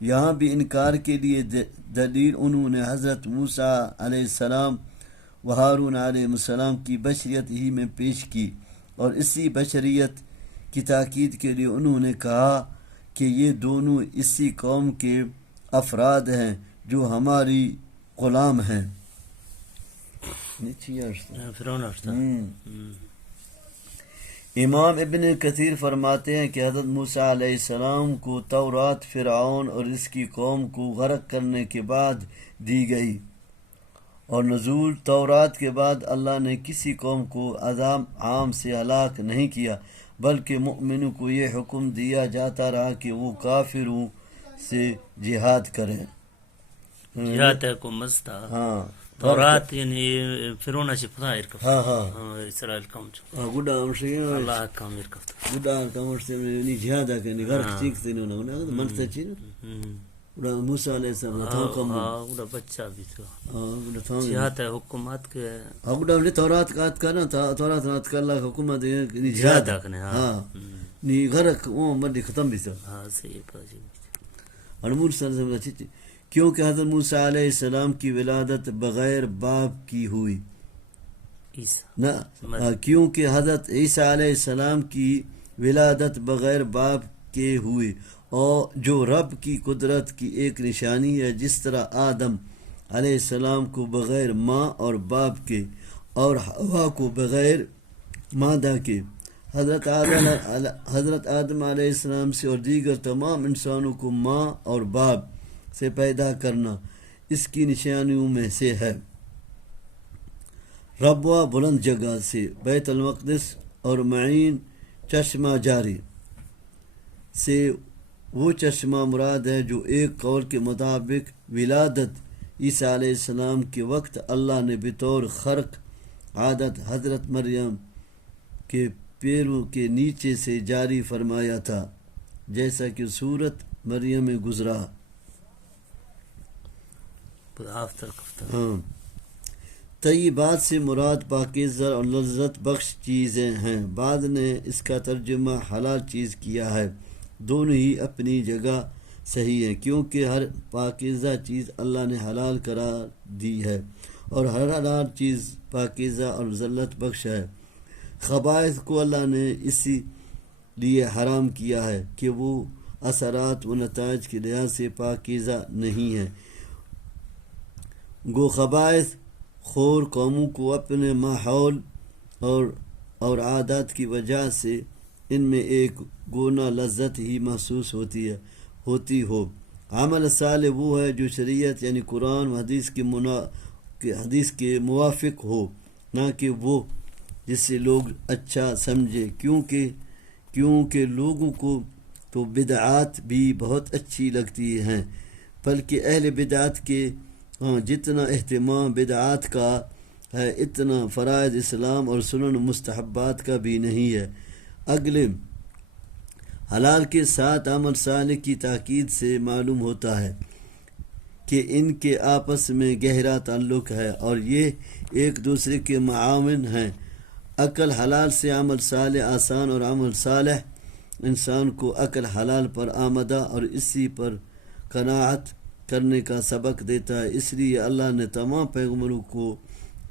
یہاں بھی انکار کے لیے دلیل انہوں نے حضرت موسیٰ علیہ السلام و ہارون علیہ السلام کی بشریت ہی میں پیش کی، اور اسی بشریت کی تاکید کے لیے انہوں نے کہا کہ یہ دونوں اسی قوم کے افراد ہیں جو ہماری غلام ہیں۔ فرعون ارتا امام ابن کثیر فرماتے ہیں کہ حضرت موسیٰ علیہ السلام کو تورات فرعون اور اس کی قوم کو غرق کرنے کے بعد دی گئی، اور نزول تورات کے بعد اللہ نے کسی قوم کو عذاب عام سے ہلاک نہیں کیا، بلکہ مؤمنوں کو یہ حکم دیا جاتا رہا کہ وہ کافروں سے جہاد کریں۔ جهات يكون مزتا ہاں تورات يعني فرعون شي فضا يركب ہاں اسرائيل كم گڈا الله كم يركب گڈا کمرتے نی جہاد کرنے غرق چیکتے نے انہوں نے منتا چین گڈا موسیٰ علیہ السلام تھا کم گڈا بچہ بھی تھا گڈا تھا جهات حکومت کے گڈا نے تورات کا کرنا تھا، تورات رات کا اللہ حکومت نی جہاد کرنے ہاں نی غرق وہ مرد ختم بھی تھا۔ ہاں صحیح پاجی اور موسیٰ علیہ السلام اچھی کیونکہ حضرت موسیٰ علیہ السلام کی ولادت بغیر باپ کی ہوئی نہ، کیونکہ حضرت عیسیٰ علیہ السلام کی ولادت بغیر باپ کے ہوئی، اور جو رب کی قدرت کی ایک نشانی ہے، جس طرح آدم علیہ السلام کو بغیر ماں اور باپ کے، اور حوا کو بغیر مادہ کے، حضرت آدم علیہ السلام سے اور دیگر تمام انسانوں کو ماں اور باپ سے پیدا کرنا اس کی نشانیوں میں سے ہے۔ ربوہ بلند جگہ سے بیت المقدس اور معین چشمہ جاری سے وہ چشمہ مراد ہے جو ایک قول کے مطابق ولادت عیسیٰ علیہ السلام کے وقت اللہ نے بطور خرق عادت حضرت مریم کے پیروں کے نیچے سے جاری فرمایا تھا، جیسا کہ سورت مریم میں گزرا۔ ہاں طیبات سے مراد پاکیزہ اور لذت بخش چیزیں ہیں، بعد نے اس کا ترجمہ حلال چیز کیا ہے، دونوں ہی اپنی جگہ صحیح ہیں، کیونکہ ہر پاکیزہ چیز اللہ نے حلال قرار دی ہے، اور ہر حلال چیز پاکیزہ اور لذت بخش ہے۔ خبائث کو اللہ نے اسی لیے حرام کیا ہے کہ وہ اثرات و نتائج کے لحاظ سے پاکیزہ نہیں ہیں۔ گو خبائث خور قوموں کو اپنے ماحول اور عادات کی وجہ سے ان میں ایک گونا لذت ہی محسوس ہوتی ہو۔ عمل صالح وہ ہے جو شریعت یعنی قرآن و حدیث کے موافق ہو، نہ کہ وہ جس سے لوگ اچھا سمجھے، کیونکہ لوگوں کو تو بدعات بھی بہت اچھی لگتی ہیں، بلکہ اہل بدعات کے جتنا اہتمام بدعات کا ہے اتنا فرائض اسلام اور سنن مستحبات کا بھی نہیں ہے۔ اگلے حلال کے ساتھ عمل صالح کی تاکید سے معلوم ہوتا ہے کہ ان کے آپس میں گہرا تعلق ہے اور یہ ایک دوسرے کے معاون ہیں۔ عقل حلال سے عمل صالح آسان، اور عمل صالح انسان کو عقل حلال پر آمدہ اور اسی پر قناعت کرنے کا سبق دیتا ہے۔ اس لیے اللہ نے تمام پیغمبروں کو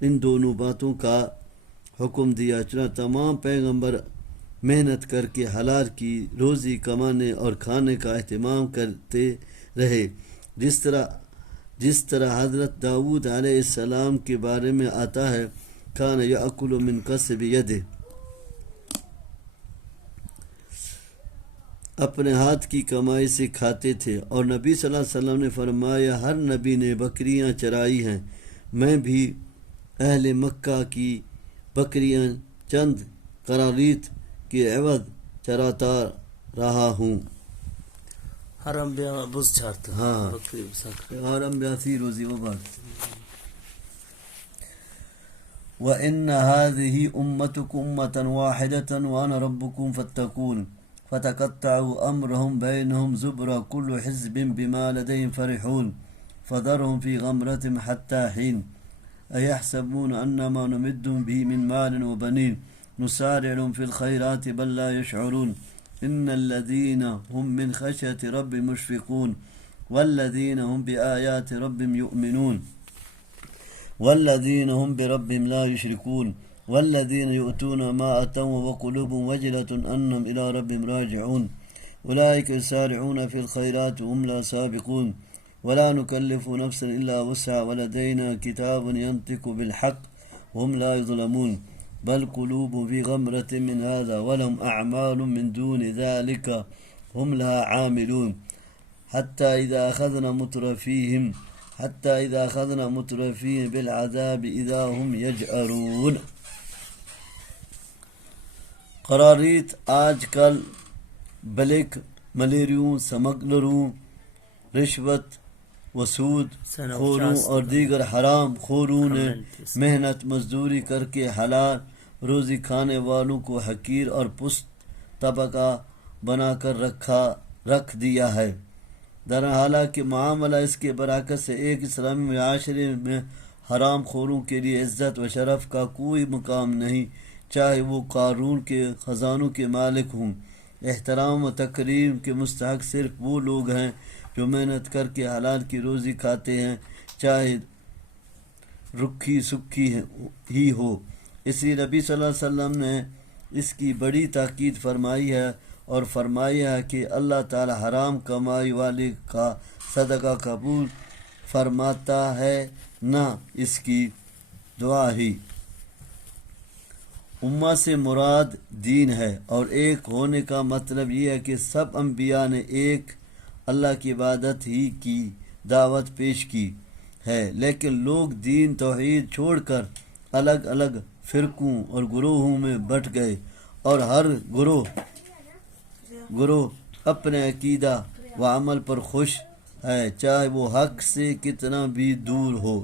ان دونوں باتوں کا حکم دیا، چنانچہ تمام پیغمبر محنت کر کے حلال کی روزی کمانے اور کھانے کا اہتمام کرتے رہے، جس طرح حضرت داؤد علیہ السلام کے بارے میں آتا ہے کان یأکل من کسب یدہ، اپنے ہاتھ کی کمائی سے کھاتے تھے، اور نبی صلی اللہ علیہ وسلم نے فرمایا ہر نبی نے بکریاں چرائی ہیں، میں بھی اہل مکہ کی بکریاں چند قراریت کے عوض چراتا رہا ہوں. ہر انبیاء بز چارتا ہاں. بکری بساکر اور انبیاء سی روزی وہ بات. وَإِنَّ هَذِهِ أُمَّتُكُمْ أُمَّةً وَاحِدَةً وَأَنَا رَبُّكُمْ فَاتَّقُونِ فَتَقَطَّعُوا أَمْرَهُمْ بَيْنَهُمْ زُبُرًا كُلُّ حِزْبٍ بِمَا لَدَيْهِمْ فَرِحُونَ فَذَرْهُمْ فِي غَمْرَتِهِمْ حَتَّى حِينٍ أَيَحْسَبُونَ أَنَّمَا نُمِدُّهُمْ بِهِ مِنْ مَالٍ وَبَنِينَ نُسَارِعُ لَهُمْ فِي الْخَيْرَاتِ بَل لَّا يَشْعُرُونَ إِنَّ الَّذِينَ هُمْ مِنْ خَشْيَةِ رَبِّهِمْ مُشْفِقُونَ وَالَّذِينَ هُمْ بِآيَاتِ رَبِّهِمْ يُؤْمِنُونَ والذين هم بربهم لا يشركون والذين يؤتون ما آتوا وقلوبهم وجلة أنهم إلى ربهم راجعون أولئك يسارعون في الخيرات وهم لا سابقون ولا نكلف نفسا إلا وسعها ولدينا كتاب ينطق بالحق وهم لا يظلمون بل قلوبهم في غمرة من هذا ولهم أعمال من دون ذلك هم لها عاملون حتى إذا أخذنا مترفيهم بالعذاب إذا هم يجأرون. قراریت آج کل بلیک ملیریوں سمگلروں رشوت وسود خوروں اور دیگر حرام خوروں نے محنت مزدوری کر کے حلال روزی کھانے والوں کو حقیر اور پست طبقہ بنا کر رکھ دیا ہے. در حالانکہ معاملہ اس کے برعکس سے ایک اسلامی معاشرے میں حرام خوروں کے لیے عزت و شرف کا کوئی مقام نہیں، چاہے وہ قارون کے خزانوں کے مالک ہوں. احترام و تکریم کے مستحق صرف وہ لوگ ہیں جو محنت کر کے حلال کی روزی کھاتے ہیں، چاہے رکھی سکھی ہی ہو. اسی نبی صلی اللہ علیہ وسلم نے اس کی بڑی تاکید فرمائی ہے اور فرمایا ہے کہ اللہ تعالی حرام کمائی والے کا صدقہ قبول فرماتا ہے نہ اس کی دعا ہی. امہ سے مراد دین ہے اور ایک ہونے کا مطلب یہ ہے کہ سب انبیاء نے ایک اللہ کی عبادت ہی کی دعوت پیش کی ہے، لیکن لوگ دین توحید چھوڑ کر الگ الگ فرقوں اور گروہوں میں بٹ گئے اور ہر گروہ اپنے عقیدہ و عمل پر خوش ہے، چاہے وہ حق سے کتنا بھی دور ہو.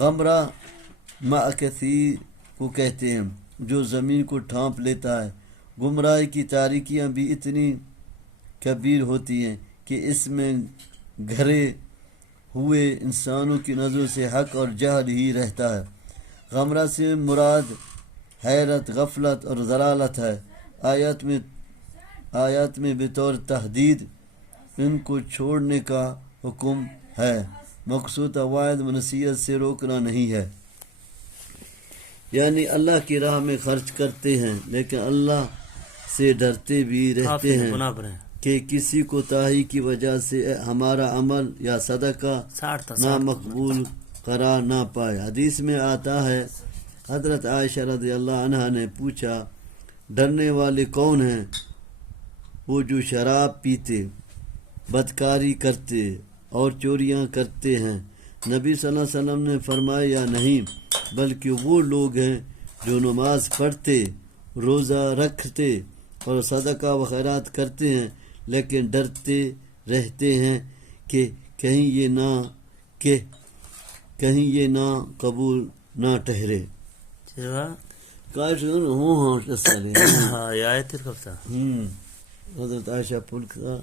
غمرہ معکثیر کو کہتے ہیں جو زمین کو ڈھانپ لیتا ہے. گمراہی کی تاریکیاں بھی اتنی کبیر ہوتی ہیں کہ اس میں گھرے ہوئے انسانوں کی نظروں سے حق اور جہل ہی رہتا ہے. غمرہ سے مراد حیرت، غفلت اور ضلالت ہے. آیات میں بطور تحدید ان کو چھوڑنے کا حکم ہے، مقصود وعد و نصیحت سے روکنا نہیں ہے. یعنی اللہ کی راہ میں خرچ کرتے ہیں لیکن اللہ سے ڈرتے بھی رہتے ہیں کہ کسی کوتاہی کی وجہ سے ہمارا عمل یا صدقہ نامقبول قرار نہ پائے. حدیث میں آتا ہے حضرت عائشہ رضی اللہ عنہا نے پوچھا ڈرنے والے کون ہیں؟ وہ جو شراب پیتے، بدکاری کرتے اور چوریاں کرتے ہیں. نبی صلی اللہ علیہ وسلم نے فرمایا نہیں، بلکہ وہ لوگ ہیں جو نماز پڑھتے، روزہ رکھتے اور صدقہ و خیرات کرتے ہیں لیکن ڈرتے رہتے ہیں کہ کہیں یہ نہ قبول نہ ٹھہرے. حضرت عائشہ پulka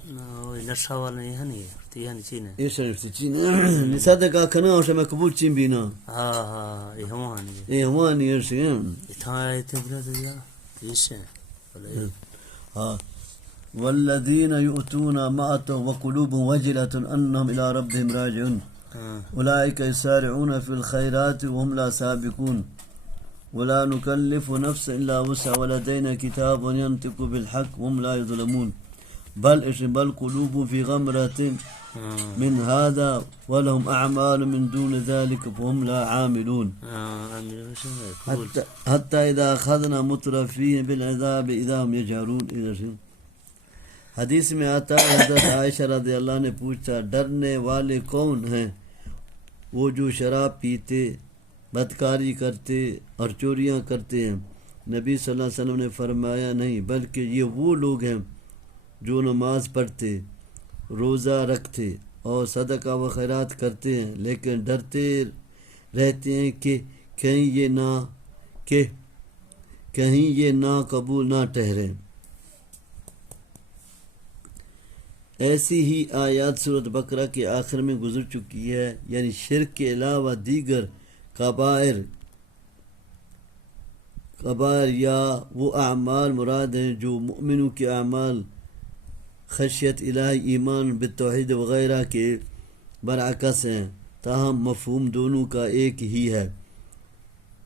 نشاوال يعني تيهاني تشينا ايش عرفتي تشينا نصدق كنا وش مقبول تشين بينا ها يهواني يهواني ايش تاي تبلاد يا ايش ها والذين يؤتون ما آتوا وقلوبهم وجلة أنهم إلى ربهم راجعون أولئك يسارعون في الخيرات وهم لا سابقون ولا نكلف نفسا إلا وسعها ولدينا كتاب ينطق بالحق وهم لا يظلمون بل قلوب في غمرة من هذا ولهم أعمال من دون ذلك فهم لا عاملون حتى إذا أخذنا مترفين بالعذاب إذا هم يجهرون. حدیث میں آتا ہے حضرت عائشہ رضی اللہ نے پوچھا ڈرنے والے کون ہیں؟ وہ جو شراب پیتے، بدکاری کرتے اور چوریاں کرتے ہیں۔ نبی صلی اللہ علیہ وسلم نے فرمایا نہیں، بلکہ یہ وہ لوگ ہیں جو نماز پڑھتے، روزہ رکھتے اور صدقہ و خیرات کرتے ہیں، لیکن ڈرتے رہتے ہیں کہ کہیں یہ ناقبول نہ ٹھہریں۔ ایسی ہی آیات سورۃ بقرہ کے آخر میں گزر چکی ہے، یعنی شرک کے علاوہ دیگر کبائر یا وہ اعمال مراد ہیں جو مومنوں کے اعمال خشیت الہی، ایمان بالتوحید وغیرہ کے برعکس ہیں، تاہم مفہوم دونوں کا ایک ہی ہے۔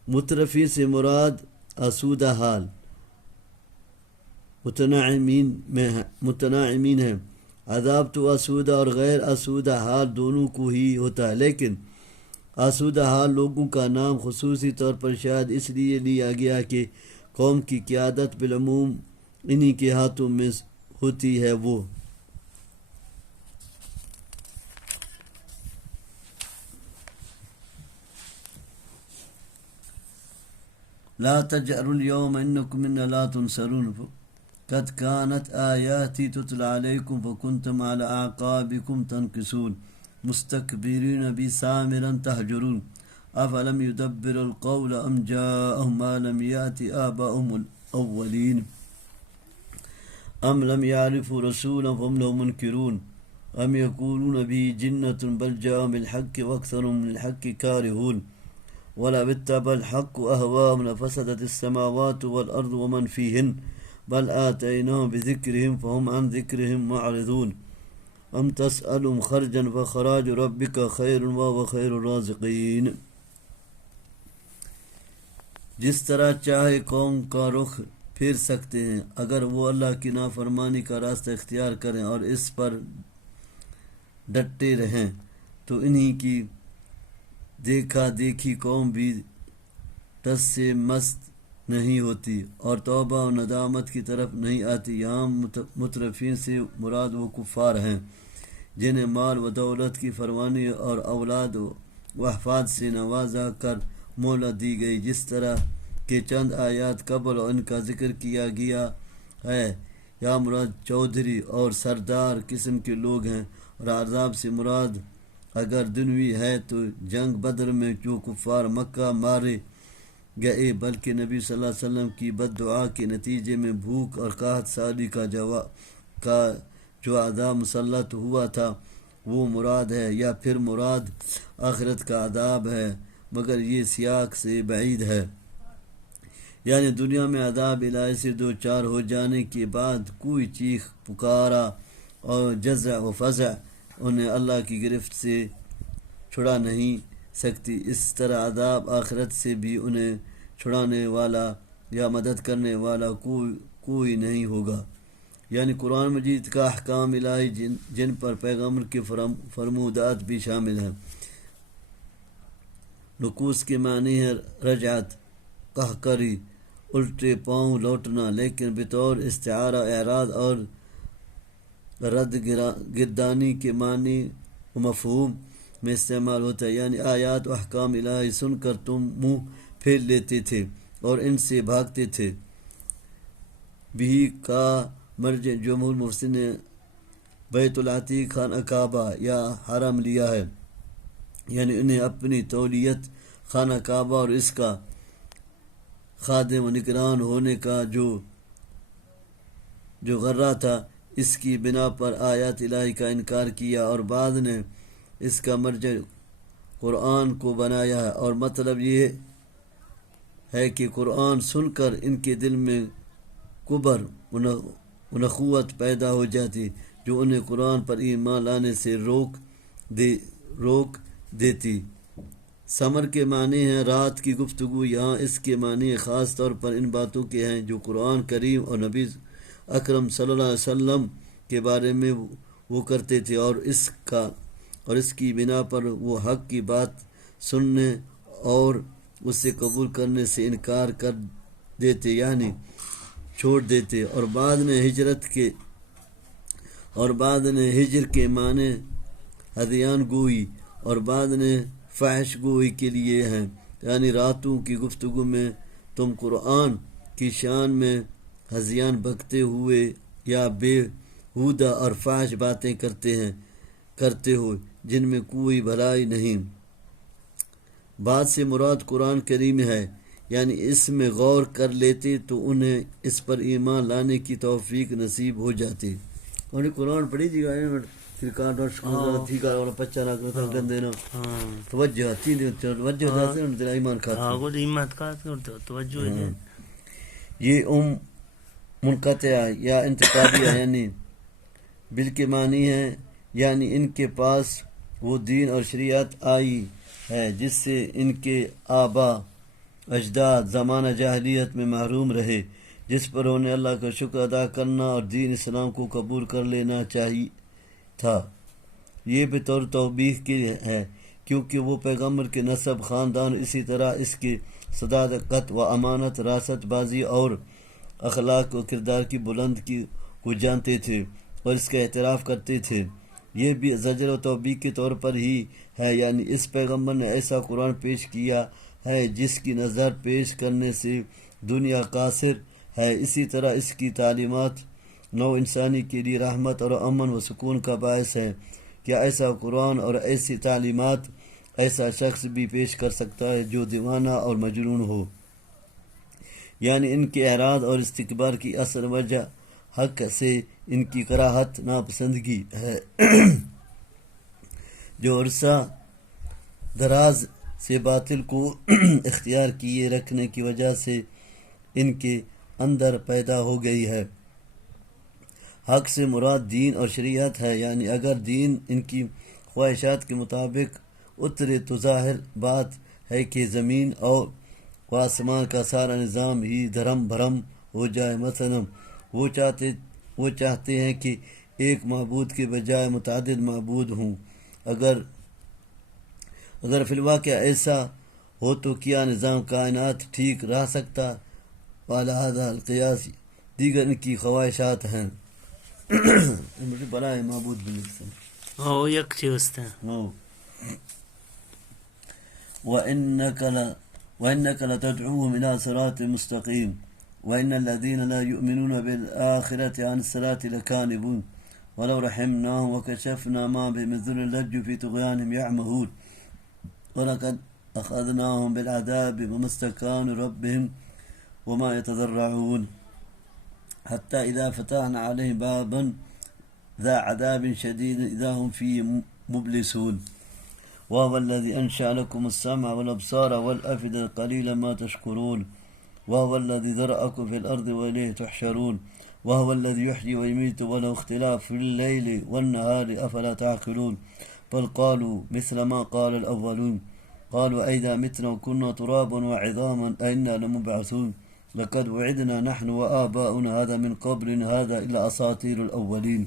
مترفین سے مراد آسودہ حال متناعمین ہیں۔ عذاب تو آسودہ اور غیر آسودہ حال دونوں کو ہی ہوتا ہے، لیکن آسودہ حال لوگوں کا نام خصوصی طور پر شاید اس لیے لیا گیا کہ قوم کی قیادت بالعموم انہی کے ہاتھوں میں ہوتی ہے۔ وہ لا تجأروا اليوم انکم منا لا تنصرون قد كانت آیاتی تتلی علیکم فکنتم علی اعقابکم تنکسون مستکبرین بی سامرا تہجرون افلم یدبر القول ام جاءهم ما لم یأت آباؤهم الاولین ام لم يعرفوا رسولا فهم له منکرون ام یقولون به جنة بل جاء بالحق واکثرهم للحق کارہون وَلَوِ اتَّبَعَ الْحَقُّ أَهْوَاءَهُمْ لَفَسَدَتِ السَّمَاوَاتُ وَالْأَرْضُ وَمَنْ فِيهِنَّ بَلْ آتَيْنَاهُمْ بِذِكْرِهِمْ فَهُمْ عَنْ ذِكْرِهِمْ مُعْرِضُونَ أَمْ تَسْأَلُهُمْ خَرْجًا فَخَرَاجُ رَبِّكَ خَيْرٌ وَهُوَ خَيْرُ الرَّازِقِينَ۔ جس طرح چاہے قوم کا رخ پھیر سکتے ہیں اگر وہ اللہ کی نافرمانی کا راستہ اختیار کریں اور اس پر ڈٹے رہیں، تو انہی کی دیکھا دیکھی قوم بھی ٹس سے مست نہیں ہوتی اور توبہ و ندامت کی طرف نہیں آتی۔ یہاں مترفین سے مراد وہ کفار ہیں جنہیں مال و دولت کی فراوانی اور اولاد و احفاد سے نوازا کر مہلت دی گئی، جس طرح کہ چند آیات قبل ان کا ذکر کیا گیا ہے۔ یہاں مراد چودھری اور سردار قسم کے لوگ ہیں، اور عذاب سے مراد اگر دنوی ہے تو جنگ بدر میں جو کفار مکہ مارے گئے، بلکہ نبی صلی اللہ علیہ وسلم کی بد دعا کے نتیجے میں بھوک اور قحط سالی کا جو عذاب مسلط ہوا تھا وہ مراد ہے، یا پھر مراد آخرت کا عذاب ہے، مگر یہ سیاق سے بعید ہے۔ یعنی دنیا میں عذاب الہی سے دو چار ہو جانے کے بعد کوئی چیخ پکارا اور جزع و فزع انہیں اللہ کی گرفت سے چھڑا نہیں سکتی، اس طرح عذاب آخرت سے بھی انہیں چھڑانے والا یا مدد کرنے والا کوئی نہیں ہوگا۔ یعنی قرآن مجید کا احکام الہی جن پر پیغمبر کے فرمودات بھی شامل ہیں۔ نکوس کے معنی ہے رجعت، قہقری، الٹے پاؤں لوٹنا، لیکن بطور استعارہ اعراض اور رد گردانی کے معنی و مفہوم میں استعمال ہوتا ہے۔ یعنی آیات و احکام الہی سن کر تم منہ پھیر لیتے تھے اور ان سے بھاگتے تھے۔ بھی کا مرجع جمہور محسن نے بیت العتیق خانہ کعبہ یا حرم لیا ہے، یعنی انہیں اپنی تولیت خانہ کعبہ اور اس کا خادم و نگران ہونے کا جو غرہ تھا، اس کی بنا پر آیات الہی کا انکار کیا، اور بعد نے اس کا مرجع قرآن کو بنایا ہے۔ اور مطلب یہ ہے کہ قرآن سن کر ان کے دل میں کبر و نخوت پیدا ہو جاتی جو انہیں قرآن پر ایمان لانے سے روک دیتی۔ ثمر کے معنی ہیں رات کی گفتگو، یہاں اس کے معنی خاص طور پر ان باتوں کے ہیں جو قرآن کریم اور نبی اکرم صلی اللہ علیہ وسلم کے بارے میں وہ کرتے تھے، اور اس کی بنا پر وہ حق کی بات سننے اور اسے قبول کرنے سے انکار کر دیتے، یعنی چھوڑ دیتے، اور بعد نے ہجر کے معنی ہذیان گوئی اور بعد نے فحش گوئی کے لیے ہیں۔ یعنی راتوں کی گفتگو میں تم قرآن کی شان میں ہذیان بکتے ہوئے یا بے ہودہ اور فحش باتیں کرتے ہو جن میں کوئی بھلائی نہیں۔ بات سے مراد قرآن کریم ہے، یعنی اس میں غور کر لیتے تو انہیں اس پر ایمان لانے کی توفیق نصیب ہو جاتی۔ اور قرآن پڑھی جی گا فرقان اور ٹھیک ہے پچا نہ کرتا گندے نہ توجہ داتے ہیں تیرا ایمان کھاتے توجہ یہ منقطع یا انتقادیہ یعنی بل کے معنی ہے، یعنی ان کے پاس وہ دین اور شریعت آئی ہے جس سے ان کے آبا اجداد زمانہ جاہلیت میں محروم رہے، جس پر انہیں اللہ کا شکر ادا کرنا اور دین اسلام کو قبول کر لینا چاہیے تھا۔ یہ بطور توبیخ کی ہے کیونکہ وہ پیغمبر کے نسب، خاندان، اسی طرح اس کی صداقت و امانت، راست بازی اور اخلاق و کردار کی بلند کو جانتے تھے اور اس کا اعتراف کرتے تھے۔ یہ بھی زجر و توبیخ کے طور پر ہی ہے، یعنی اس پیغمبر نے ایسا قرآن پیش کیا ہے جس کی نظر پیش کرنے سے دنیا قاصر ہے، اسی طرح اس کی تعلیمات نو انسانی کے لیے رحمت اور امن و سکون کا باعث ہے۔ کیا ایسا قرآن اور ایسی تعلیمات ایسا شخص بھی پیش کر سکتا ہے جو دیوانہ اور مجنون ہو؟ یعنی ان کے اعراض اور استکبار کی اصل وجہ حق سے ان کی کراہت، ناپسندگی ہے جو عرصہ دراز سے باطل کو اختیار کیے رکھنے کی وجہ سے ان کے اندر پیدا ہو گئی ہے۔ حق سے مراد دین اور شریعت ہے، یعنی اگر دین ان کی خواہشات کے مطابق اترے تو ظاہر بات ہے کہ زمین اور آسمان کا سارا نظام ہی دھرم بھرم ہو جائے۔ مثلا وہ چاہتے ہیں کہ ایک معبود کے بجائے متعدد معبود ہوں۔ اگر فی الواقع ایسا ہو تو کیا نظام کائنات ٹھیک رہ سکتا؟ وعلیٰ القیاس دیگر ان کی خواہشات ہیں۔ مجھے بڑا ہے معبود بھی یک چیز ہے وَإِنَّكَ لَتَدْعُوهُمْ إِلَى صِرَاطٍ مُسْتَقِيمٍ وَإِنَّ الَّذِينَ لَا يُؤْمِنُونَ بِالْآخِرَةِ عَنِ الصِّرَاطِ لَكَاذِبُونَ وَلَوْ رَحِمْنَاهُمْ وَكَشَفْنَا مَا بِهِم مِّن ضُرٍّ لَجُّوا فِي طُغْيَانِهِمْ يَعْمَهُونَ وَلَقَدْ أَخَذْنَاهُمْ بِالْعَذَابِ وَمَا اسْتَكَانُوا لِرَبِّهِمْ وَمَا يَتَضَرَّعُونَ حَتَّى إِذَا فَتَحْنَا عَلَيْهِمْ بَابًا ذَا عَذَابٍ شَدِيدٍ إِذَا هُمْ فِيهِ مُبْلِسُونَ وهو الذي أنشأ لكم السمع والأبصار والأفئدة قليلا ما تشكرون وهو الذي ذرأكم في الأرض وإليه تحشرون وهو الذي يحيي ويميت وله اختلاف في الليل والنهار أفلا تعقلون بل قالوا مثل ما قال الأولون قالوا أئذا متنا وكنا ترابا وعظاما أئنا لمبعثون لقد وعدنا نحن وآباؤنا هذا من قبل هذا إلا أساطير الأولين۔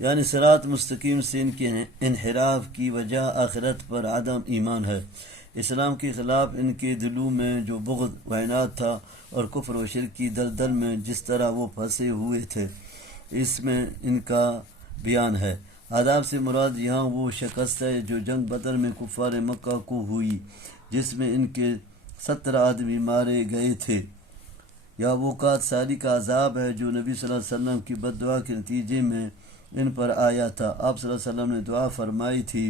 یعنی صراط مستقیم سے ان کے انحراف کی وجہ آخرت پر عدم ایمان ہے، اسلام کے خلاف ان کے دلوں میں جو بغض و عناد تھا اور کفر و شرک کی دلدل میں جس طرح وہ پھنسے ہوئے تھے، اس میں ان کا بیان ہے۔ عذاب سے مراد یہاں وہ شکست ہے جو جنگ بدر میں کفار مکہ کو ہوئی، جس میں ان کے 17 آدمی مارے گئے تھے، یا وہ 60 سالی کا عذاب ہے جو نبی صلی اللہ علیہ وسلم کی بد دعا کے نتیجے میں ان پر آیا تھا۔ آپ صلی اللہ علیہ وسلم نے دعا فرمائی تھی،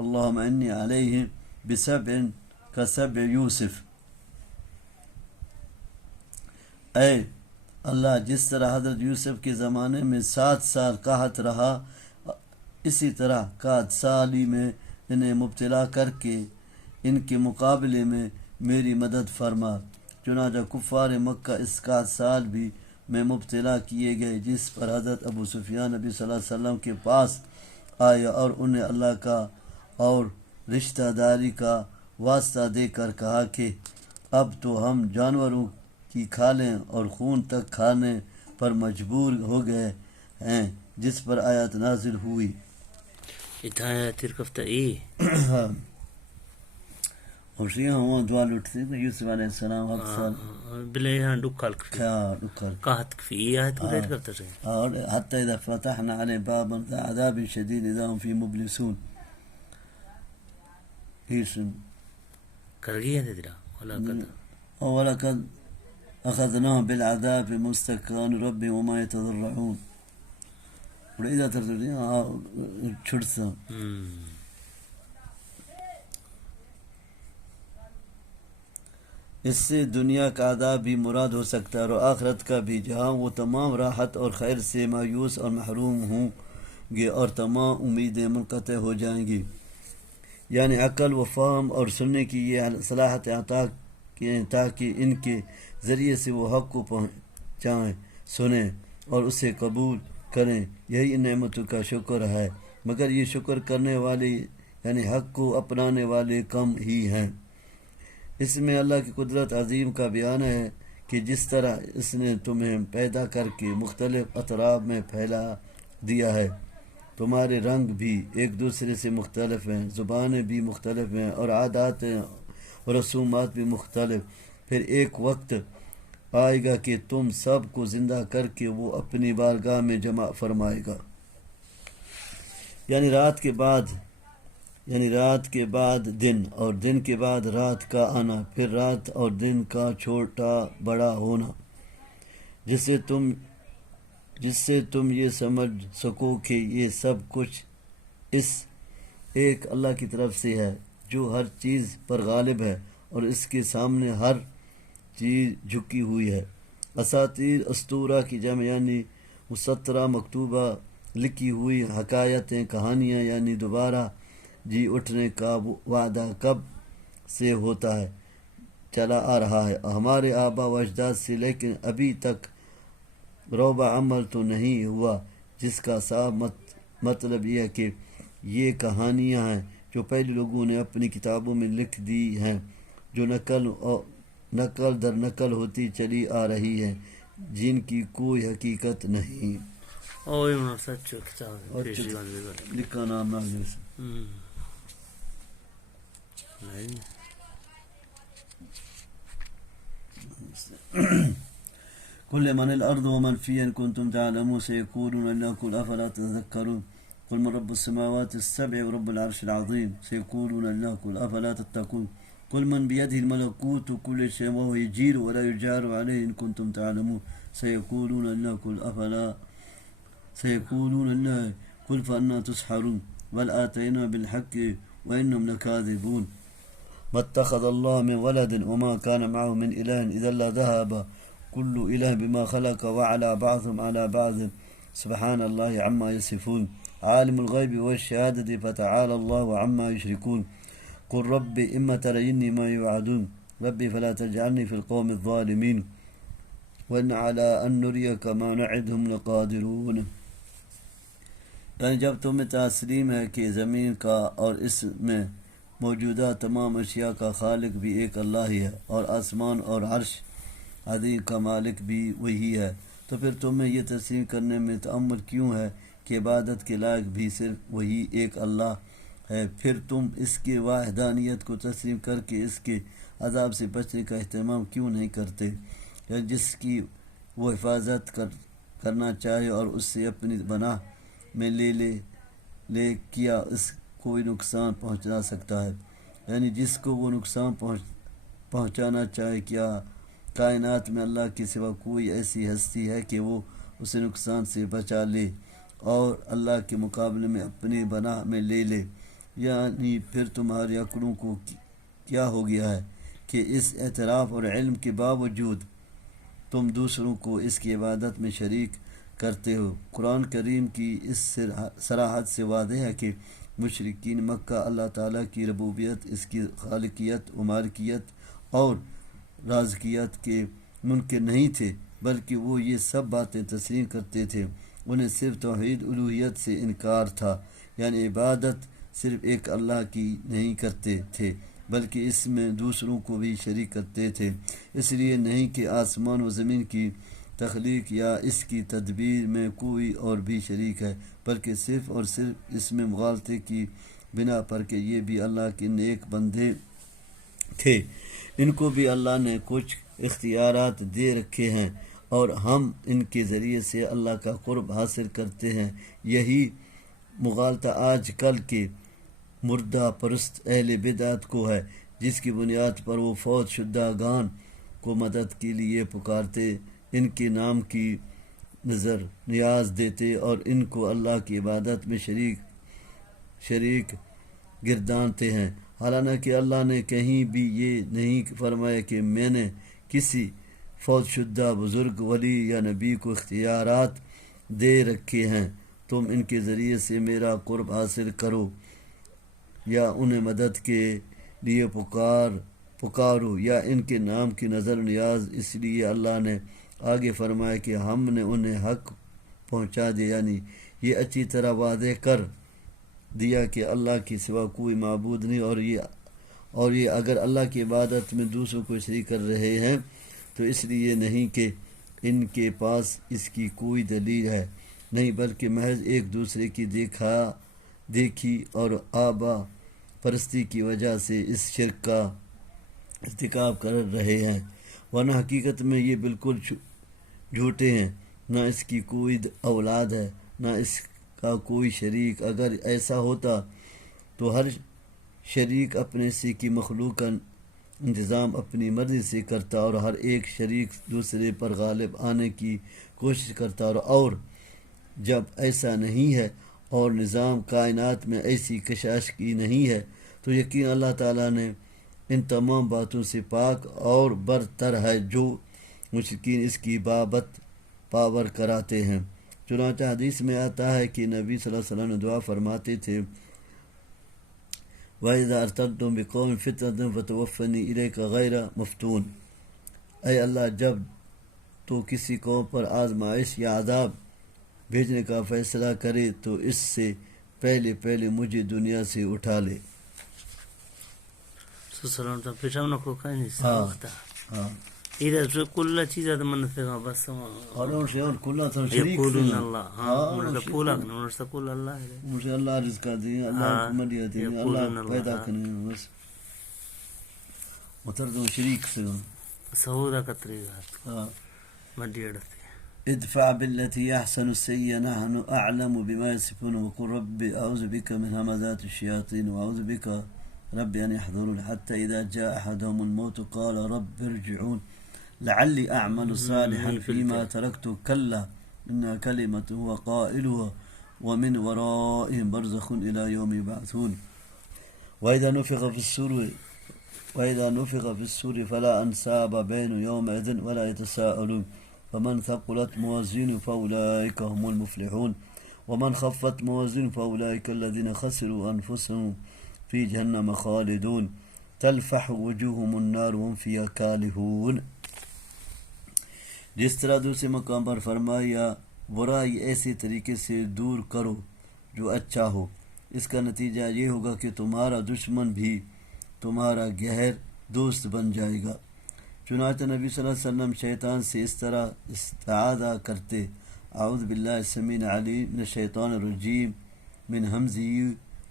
اللہم انی علیہ بسبع کسبع یوسف، اے اللہ جس طرح حضرت یوسف کے زمانے میں 7 سال قحط رہا، اسی طرح 60 سالی میں انہیں مبتلا کر کے ان کے مقابلے میں میری مدد فرما۔ چنانچہ کفار مکہ اس 60 سال بھی میں مبتلا کیے گئے، جس پر حضرت ابو سفیان نبی صلی اللہ علیہ وسلم کے پاس آیا اور انہیں اللہ کا اور رشتہ داری کا واسطہ دے کر کہا کہ اب تو ہم جانوروں کی کھالیں اور خون تک کھانے پر مجبور ہو گئے ہیں، جس پر آیت نازل ہوئی۔ اور ہوں دعا لٹتے تو یوسف علیہ السلام اور حتی اذا فتحنا علیہ بابا ذا عذاب شدید اذا هم فی مبلسون۔ اسم كرجية تدرى ولا كذا ولقد أخذناهم بالعذاب مستكان ربي وما يتضرعون وإذا تردين چھڑسا اس سے دنیا کا عذاب بھی مراد ہو سکتا ہے اور آخرت کا بھی، جہاں وہ تمام راحت اور خیر سے مایوس اور محروم ہوں گے اور تمام امیدیں منقطع ہو جائیں گی. یعنی عقل و فہم اور سننے کی یہ صلاحیت عطا تاکہ ان کے ذریعے سے وہ حق کو پہنچائیں، سنیں اور اسے قبول کریں. یہی ان نعمتوں کا شکر ہے، مگر یہ شکر کرنے والے یعنی حق کو اپنانے والے کم ہی ہیں. اس میں اللہ کی قدرت عظیم کا بیان ہے کہ جس طرح اس نے تمہیں پیدا کر کے مختلف اطراف میں پھیلا دیا ہے، تمہارے رنگ بھی ایک دوسرے سے مختلف ہیں، زبانیں بھی مختلف ہیں اور عادات اور رسومات بھی مختلف. پھر ایک وقت آئے گا کہ تم سب کو زندہ کر کے وہ اپنی بارگاہ میں جمع فرمائے گا. یعنی رات کے بعد دن اور دن کے بعد رات کا آنا، پھر رات اور دن کا چھوٹا بڑا ہونا، جس سے تم یہ سمجھ سکو کہ یہ سب کچھ اس ایک اللہ کی طرف سے ہے جو ہر چیز پر غالب ہے اور اس کے سامنے ہر چیز جھکی ہوئی ہے. اساطیر اسطورہ کی جمع یعنی مسطرہ مکتوبہ، لکھی ہوئی حکایتیں، کہانیاں، یعنی دوبارہ جی اٹھنے کا وعدہ کب سے ہوتا ہے چلا آ رہا ہے ہمارے آبا و اجداد سے، لیکن ابھی تک روبہ عمل تو نہیں ہوا، جس کا صاف مطلب یہ ہے کہ یہ کہانیاں ہیں جو پہلے لوگوں نے اپنی کتابوں میں لکھ دی ہیں، جو نقل در نقل ہوتی چلی آ رہی ہیں، جن کی کوئی حقیقت نہیں. لکھا نام نہ قل من الأرض ومن فيها إن كنتم تعلمون سيقولون الله قل أفلا تذكرون قل من رب السماوات السبع ورب العرش العظيم سيقولون الله قل أفلا تتقون قل من بيده الملكوت كل شيء وهو يجير ولا يجار عليه إن كنتم تعلمون سيقولون الله قل أفلا سيقولون الله قل فأنا تسحرون بل آتينا بالحق وإنهم لكاذبون ما اتخذ الله من ولد وما كان معه من إله إذا لذهب كل إله بما خلق وعلى بعضهم على بعض سبحان الله عما يصفون عالم الغيب والشهادة فتعالى الله عما يشركون قل رب إما تريني ما يوعدون ربي فلا تجعلني في القوم الظالمين وإن على أن نريك ما نعدهم لقادرون. یعنی جب تمہیں تسلیم ہے کہ زمین کا اور اس میں موجودہ تمام اشیاء کا خالق بھی ایک اللہ ہی ہے اور آسمان اور عرش عظیم کا مالک بھی وہی ہے، تو پھر تمہیں یہ تسلیم کرنے میں تأمل کیوں ہے کہ عبادت کے لائق بھی صرف وہی ایک اللہ ہے؟ پھر تم اس کے وحدانیت کو تسلیم کر کے اس کے عذاب سے بچنے کا اہتمام کیوں نہیں کرتے؟ یا جس کی وہ حفاظت کرنا چاہے اور اس سے اپنی بنا میں لے کیا اس کوئی نقصان پہنچا سکتا ہے، یعنی جس کو وہ نقصان پہنچانا چاہے. کیا کائنات میں اللہ کے سوا کوئی ایسی ہستی ہے کہ وہ اسے نقصان سے بچا لے اور اللہ کے مقابلے میں اپنی بنا میں لے لے؟ یعنی پھر تمہارے عقلوں کو کیا ہو گیا ہے کہ اس اعتراف اور علم کے باوجود تم دوسروں کو اس کی عبادت میں شریک کرتے ہو؟ قرآن کریم کی اس صراحت سے واضح ہے کہ مشرکین مکہ اللہ تعالیٰ کی ربوبیت، اس کی خالقیت و مالکیت اور رازقیت کے منکر نہیں تھے، بلکہ وہ یہ سب باتیں تسلیم کرتے تھے. انہیں صرف توحید الوہیت سے انکار تھا، یعنی عبادت صرف ایک اللہ کی نہیں کرتے تھے بلکہ اس میں دوسروں کو بھی شریک کرتے تھے. اس لیے نہیں کہ آسمان و زمین کی تخلیق یا اس کی تدبیر میں کوئی اور بھی شریک ہے، بلکہ صرف اور صرف اس میں مغالطے کی بنا پر کہ یہ بھی اللہ کے نیک بندے تھے، ان کو بھی اللہ نے کچھ اختیارات دے رکھے ہیں اور ہم ان کے ذریعے سے اللہ کا قرب حاصل کرتے ہیں. یہی مغالطہ آج کل کے مردہ پرست اہل بدعت کو ہے، جس کی بنیاد پر وہ فوت شدگان کو مدد کے لیے پکارتے، ان کے نام کی نظر نیاز دیتے اور ان کو اللہ کی عبادت میں شریک گردانتے ہیں، حالانکہ اللہ نے کہیں بھی یہ نہیں فرمایا کہ میں نے کسی فوت شدہ بزرگ ولی یا نبی کو اختیارات دے رکھے ہیں، تم ان کے ذریعے سے میرا قرب حاصل کرو یا انہیں مدد کے لیے پکارو یا ان کے نام کی نظر نیاز۔ اس لیے اللہ نے آگے فرمایا کہ ہم نے انہیں حق پہنچا دیا، یعنی یہ اچھی طرح واضح کر دیا کہ اللہ کے سوا کوئی معبود نہیں، اور یہ اگر اللہ کی عبادت میں دوسروں کو شریک کر رہے ہیں تو اس لیے نہیں کہ ان کے پاس اس کی کوئی دلیل ہے، نہیں بلکہ محض ایک دوسرے کی دیکھی اور آبا پرستی کی وجہ سے اس شرک کا ارتکاب کر رہے ہیں، ورنہ حقیقت میں یہ بالکل جھوٹے ہیں، نہ اس کی کوئی اولاد ہے نہ اس کا کوئی شریک۔ اگر ایسا ہوتا تو ہر شریک اپنے سے کی مخلوق کا انتظام اپنی مرضی سے کرتا اور ہر ایک شریک دوسرے پر غالب آنے کی کوشش کرتا، اور جب ایسا نہیں ہے اور نظام کائنات میں ایسی کشش کی نہیں ہے تو یقین اللہ تعالیٰ نے ان تمام باتوں سے پاک اور برتر ہے جو مشرکین اس کی بابت پاور کراتے ہیں۔ چنانچہ حدیث میں آتا ہے کہ نبی صلی اللہ علیہ وسلم نے دعا فرماتے تھے، وَإِذَا أَرْتَدْتُمْ بِقَوْمٍ فِتْنَةً فَتَوَفَّنِي إِلَيْكَ غَيْرَ مَفْتُونٍ، اے اللہ جب تو کسی قوم پر آزمائش یا عذاب بھیجنے کا فیصلہ کرے تو اس سے پہلے مجھے دنیا سے اٹھا لے۔ سلام پیشام نکو کہیں ہاں إذا كل شيء هذا من ثقة بس اور شیون کلا تر شریک يقولون الله ها نقولك نقول الله مجھے اللہ رزق دیں، اللہ کو مدد دیں، اللہ پیدا کریں، بس متردوں شریک سے سہودا كطريقات مديرتي ادفع بالتي أحسن السيئة نحن أعلم بما يصفون وقل رب أعوذ بك من همزات الشياطين وأعوذ بك رب أن يحضرون حتى إذا جاء أحدهم الموت قال رب ارجعون لعلي أعمل صالحا فيما تركت كلا إنها كلمة هو قائلها ومن ورائهم برزخ إلى يوم يبعثون وإذا نفخ في السور فلا أنساب بين يومئذ ولا يتساءلون فمن ثقلت موازينه فأولئك هم المفلحون ومن خفت موازينه فأولئك الذين خسروا أنفسهم في جهنم خالدون تلفح وجوههم النار وهم فيها كالهون۔ جس طرح دوسرے مقام پر فرمایا برائی ایسے طریقے سے دور کرو جو اچھا ہو، اس کا نتیجہ یہ ہوگا کہ تمہارا دشمن بھی تمہارا گہر دوست بن جائے گا۔ چنانچہ نبی صلی اللہ علیہ وسلم شیطان سے اس طرح استعاذہ کرتے، اعوذ باللہ السمیع العلیم من الشیطان الرجیم من حمزہ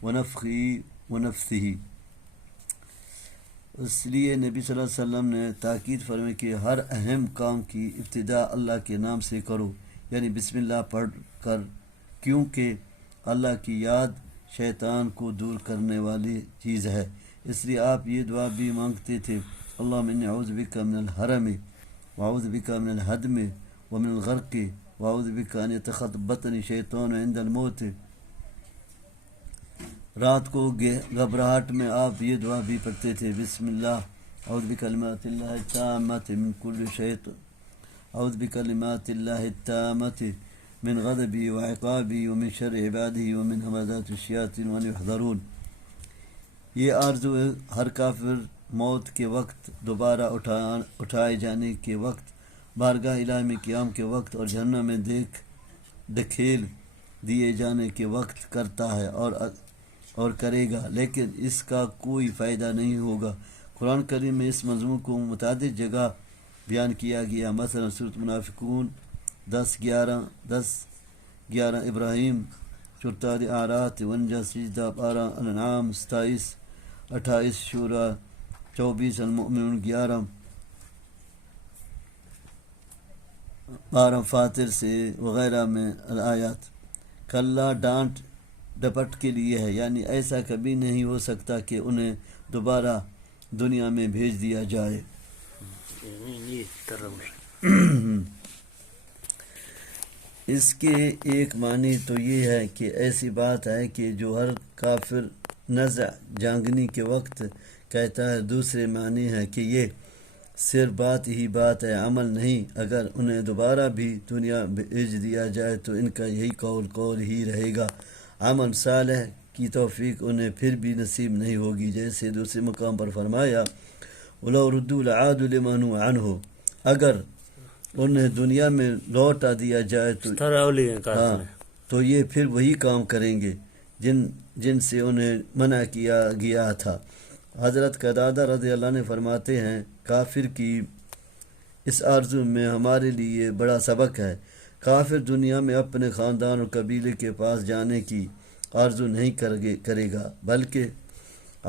ونفخہ ونفثہ۔ اس لیے نبی صلی اللہ علیہ وسلم نے تاکید فرمائی کہ ہر اہم کام کی ابتدا اللہ کے نام سے کرو، یعنی بسم اللہ پڑھ کر، کیونکہ اللہ کی یاد شیطان کو دور کرنے والی چیز ہے۔ اس لیے آپ یہ دعا بھی مانگتے تھے، اللہم انی اعوذ بک من الحرم واعوذ بک من الہدم ومن الغرق واعوذ بک ان یتخبطنی شیطان عند الموت۔ رات کو گھبراہٹ میں آپ یہ دعا بھی پڑھتے تھے، بسم اللہ اعوذ بکلمات اللہ التامۃ من کل شیطان اعوذ بکلمات اللہ التامۃ من غضبی وعقابی ومن شر عبادی ومن همزات الشیاطین وان یحضرون۔ یہ آرزو ہر کافر موت کے وقت، دوبارہ اٹھائے جانے کے وقت، بارگاہ الہی میں قیام کے وقت اور جہنم میں دھکیل دیے جانے کے وقت کرتا ہے اور کرے گا، لیکن اس کا کوئی فائدہ نہیں ہوگا۔ قرآن کریم میں اس موضوع کو متعدد جگہ بیان کیا گیا، مثلا سورۃ منافقون 10-11 ابراہیم 44 اعراف 52 سجدہ 12 الانعام 27 28 شورى 24 المؤمنون 11 فاتر سے وغیرہ میں الآیات۔ کلّا ڈانٹ ڈپٹ کے لیے ہے، یعنی ایسا کبھی نہیں ہو سکتا کہ انہیں دوبارہ دنیا میں بھیج دیا جائے۔ اس کے ایک معنی تو یہ ہے کہ ایسی بات ہے کہ جو ہر کافر نزع جانگنی کے وقت کہتا ہے۔ دوسرے معنی ہے کہ یہ صرف بات ہی بات ہے، عمل نہیں۔ اگر انہیں دوبارہ بھی دنیا بھیج دیا جائے تو ان کا یہی قول ہی رہے گا، عمل صالح کی توفیق انہیں پھر بھی نصیب نہیں ہوگی۔ جیسے دوسرے مقام پر فرمایا وَلَوْ رُدُّوا لَعَادُوا لِمَا نُهُوا عَنْهُ، اگر انہیں دنیا میں لوٹا دیا جائے تو یہ پھر وہی کام کریں گے جن سے انہیں منع کیا گیا تھا۔ حضرت قتادہ رضی اللہ عنہ فرماتے ہیں کافر کی اس آرزو میں ہمارے لیے بڑا سبق ہے۔ کافر دنیا میں اپنے خاندان اور قبیلے کے پاس جانے کی آرزو نہیں کرے گا، بلکہ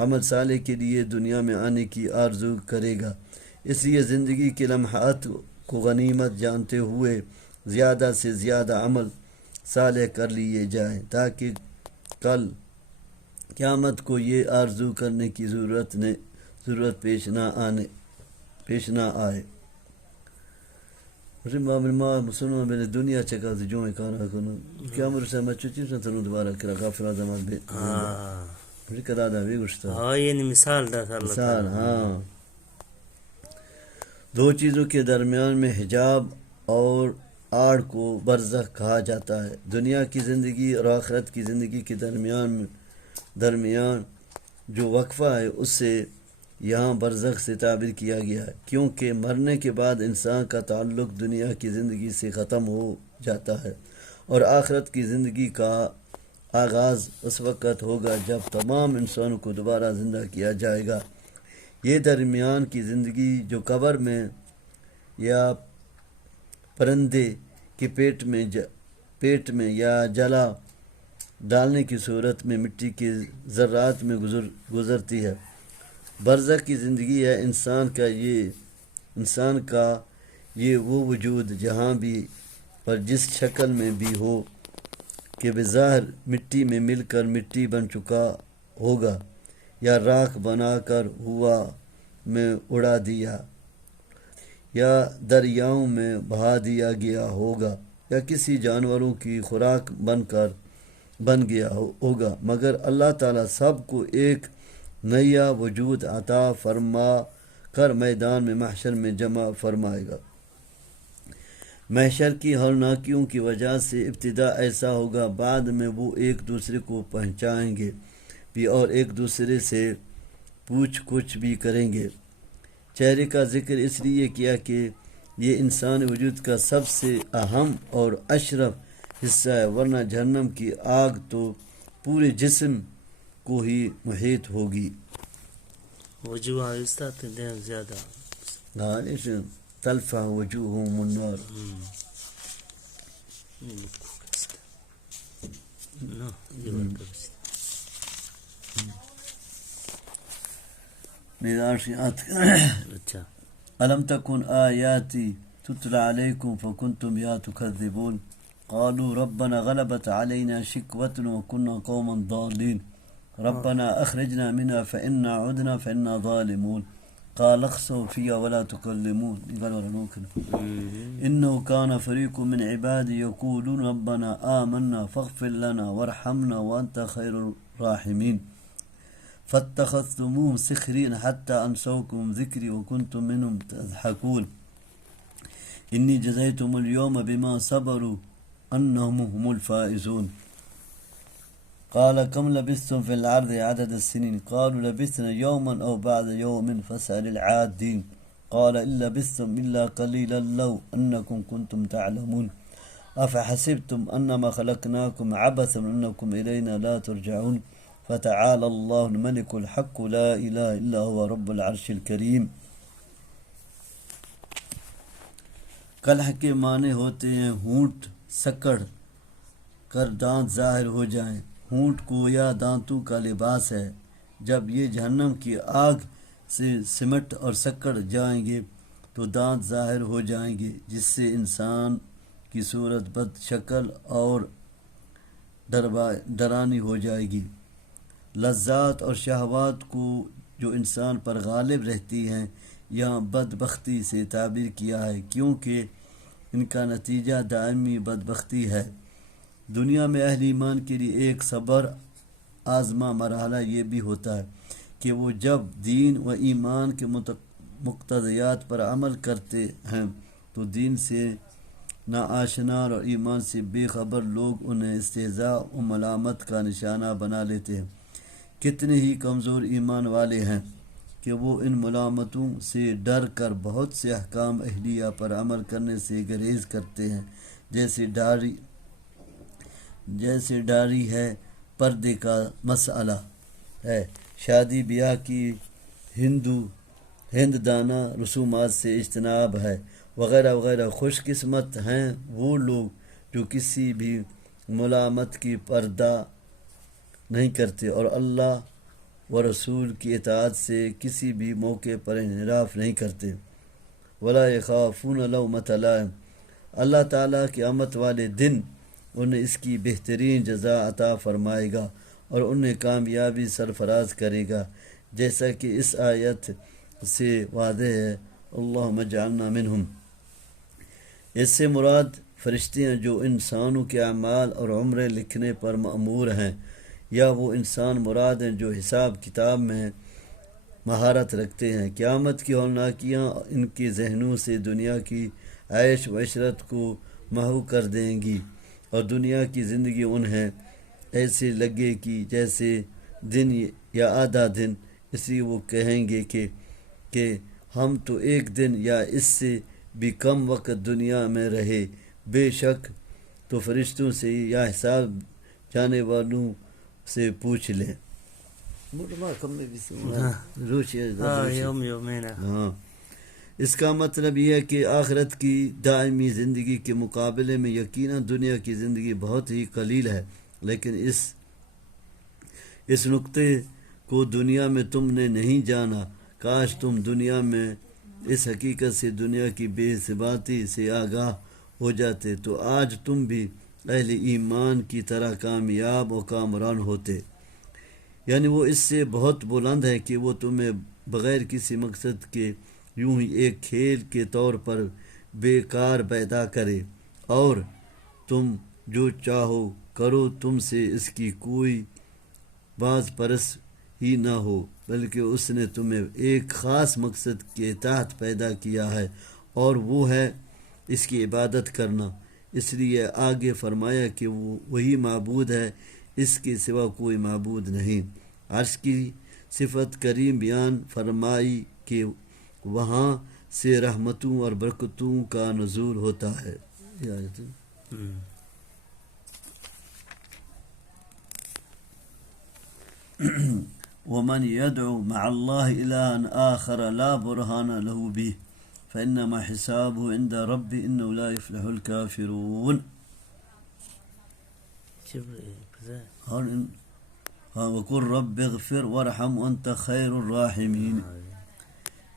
عمل صالح کے لیے دنیا میں آنے کی آرزو کرے گا۔ اس لیے زندگی کے لمحات کو غنیمت جانتے ہوئے زیادہ سے زیادہ عمل صالح کر لیے جائیں تاکہ کل قیامت کو یہ آرزو کرنے کی ضرورت پیش نہ آئے۔ مسلمان بین دنیا چکا جو میں کہا کیا مرسا مچوچی سے تنو دوبارہ کرا کافر آدم بے قدادہ بھی گشتا یعنی مثال ہاں۔ دو چیزوں کے درمیان میں حجاب اور آڑ کو برزخ کہا جاتا ہے۔ دنیا کی زندگی اور آخرت کی زندگی کے درمیان جو وقفہ ہے اس سے یہاں برزخ سے تعبیر کیا گیا ہے، کیونکہ مرنے کے بعد انسان کا تعلق دنیا کی زندگی سے ختم ہو جاتا ہے اور آخرت کی زندگی کا آغاز اس وقت ہوگا جب تمام انسانوں کو دوبارہ زندہ کیا جائے گا۔ یہ درمیان کی زندگی جو قبر میں یا پرندے کے پیٹ میں یا جلا ڈالنے کی صورت میں مٹی کے ذرات میں گزرتی ہے، برزخ کی زندگی ہے انسان کا یہ وہ وجود جہاں بھی اور جس شکل میں بھی ہو کہ بظاہر مٹی میں مل کر مٹی بن چکا ہوگا یا راکھ بنا کر ہوا میں اڑا دیا یا دریاؤں میں بہا دیا گیا ہوگا یا کسی جانوروں کی خوراک بن گیا ہوگا، مگر اللہ تعالیٰ سب کو ایک نیا وجود عطا فرما کر میدان میں محشر میں جمع فرمائے گا۔ محشر کی ہولناکیوں کی وجہ سے ابتدا ایسا ہوگا، بعد میں وہ ایک دوسرے کو پہچانیں گے بھی اور ایک دوسرے سے پوچھ گچھ بھی کریں گے۔ چہرے کا ذکر اس لیے کیا کہ یہ انسان وجود کا سب سے اہم اور اشرف حصہ ہے، ورنہ جہنم کی آگ تو پورے جسم کو ہی محیط ہوگی۔ وجوہ استاد دین زیادہ تلفح وجوہهم النار۔ اچھا ألم تكن آياتي تتلى عليكم فكنتم بها تكذبون قالوا ربنا غلبت علينا شقوتنا وكنا قوما ضالين ربنا أخرجنا منها فإنا عدنا فإنا ظالمون قال اخسئوا فيها ولا تكلمون إنه كان فريق من عبادي يقولون ربنا آمنا فاغفر لنا وارحمنا وأنت خير الراحمين فاتخذتموهم سخرين حتى أنسوكم ذكري وكنتم منهم تضحكون إني جزيتم اليوم بما صبروا أنهم هم الفائزون قال كم لبثتم في الأرض عدد السنين قالوا لبثنا يوما أو بعد يوم فاسأل العادين قال إن لبثتم إلا قليلا لو أنكم كنتم تعلمون أفحسبتم أنما خلقناكم عبثا وأنكم إلينا لا ترجعون فتعالى الله الملك الحق لا إله إلا هو رب العرش الكريم۔ کلح کے معنی ہوتے ہیں ہونٹ سکڑ کر دانت ظاہر ہو جائیں۔ ہونٹ کو یا دانتوں کا لباس ہے۔ جب یہ جہنم کی آگ سے سمٹ اور سکڑ جائیں گے تو دانت ظاہر ہو جائیں گے، جس سے انسان کی صورت بد شکل اور ڈرانی ہو جائے گی۔ لذات اور شہوات کو جو انسان پر غالب رہتی ہیں یہاں بدبختی سے تعبیر کیا ہے، کیونکہ ان کا نتیجہ دائمی بدبختی ہے۔ دنیا میں اہل ایمان کے لیے ایک صبر آزما مرحلہ یہ بھی ہوتا ہے کہ وہ جب دین و ایمان کے مقتضیات پر عمل کرتے ہیں تو دین سے ناآشنا اور ایمان سے بے خبر لوگ انہیں استہزاء و ملامت کا نشانہ بنا لیتے ہیں۔ کتنے ہی کمزور ایمان والے ہیں کہ وہ ان ملامتوں سے ڈر کر بہت سے احکام اہلیہ پر عمل کرنے سے گریز کرتے ہیں، جیسے ڈاری ہے، پردے کا مسئلہ ہے، شادی بیاہ کی ہندانہ رسومات سے اجتناب ہے، وغیرہ وغیرہ۔ خوش قسمت ہیں وہ لوگ جو کسی بھی ملامت کی پردہ نہیں کرتے اور اللہ و رسول کی اطاعت سے کسی بھی موقع پر انحراف نہیں کرتے۔ ولا یخافون لومۃ لائم، اللہ تعالیٰ کی آمد والے دن انہیں اس کی بہترین جزا عطا فرمائے گا اور انہیں کامیابی سرفراز کرے گا، جیسا کہ اس آیت سے واضح ہے۔ اللہم اجعلنا منہم۔ اس سے مراد فرشتے ہیں جو انسانوں کے اعمال اور عمریں لکھنے پر مأمور ہیں، یا وہ انسان مراد ہیں جو حساب کتاب میں مہارت رکھتے ہیں۔ قیامت کی ہولناکیاں ان کے ذہنوں سے دنیا کی عیش و عشرت کو محو کر دیں گی اور دنیا کی زندگی انہیں ایسے لگے کہ جیسے دن یا آدھا دن، اس لیے وہ کہیں گے کہ ہم تو ایک دن یا اس سے بھی کم وقت دنیا میں رہے۔ بے شک تو فرشتوں سے یا حساب جانے والوں سے پوچھ لیں۔ يوم يومين. ہاں، اس کا مطلب یہ ہے کہ آخرت کی دائمی زندگی کے مقابلے میں یقیناً دنیا کی زندگی بہت ہی قلیل ہے، لیکن اس نقطے کو دنیا میں تم نے نہیں جانا۔ کاش تم دنیا میں اس حقیقت سے، دنیا کی بے ثباتی سے آگاہ ہو جاتے تو آج تم بھی اہل ایمان کی طرح کامیاب و کامران ہوتے۔ یعنی وہ اس سے بہت بلند ہے کہ وہ تمہیں بغیر کسی مقصد کے یوں ہی ایک کھیل کے طور پر بیکار پیدا کرے اور تم جو چاہو کرو، تم سے اس کی کوئی باز پرس ہی نہ ہو، بلکہ اس نے تمہیں ایک خاص مقصد کے تحت پیدا کیا ہے اور وہ ہے اس کی عبادت کرنا۔ اس لیے آگے فرمایا کہ وہ وہی معبود ہے، اس کے سوا کوئی معبود نہیں۔ عرش کی صفت کریم بیان فرمائی کہ وہاں سے رحمتوں اور برکتوں کا نزول ہوتا ہے۔ یہ آیت ومن يدعو مع الله إلها آخر لا برهان له به فإنما حسابه عند ربه إنه لا يفلح الكافرون۔ وقل رب اغفر وارحم وانت خیر الراحمین۔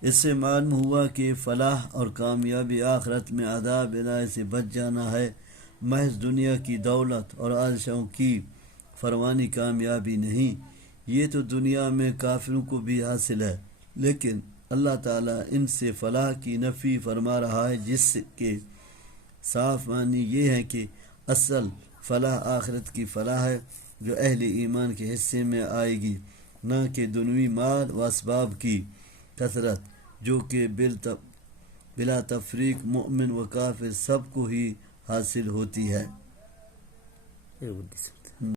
اس سے معلوم ہوا کہ فلاح اور کامیابی آخرت میں عذاب الہی سے بچ جانا ہے، محض دنیا کی دولت اور عائشوں کی فرمانی کامیابی نہیں۔ یہ تو دنیا میں کافروں کو بھی حاصل ہے، لیکن اللہ تعالیٰ ان سے فلاح کی نفی فرما رہا ہے، جس کے صاف معنی یہ ہے کہ اصل فلاح آخرت کی فلاح ہے جو اہل ایمان کے حصے میں آئے گی، نہ کہ دنیوی مال و اسباب کی کثرت، جو کہ بلا تفریق مومن و کافر سب کو ہی حاصل ہوتی ہے۔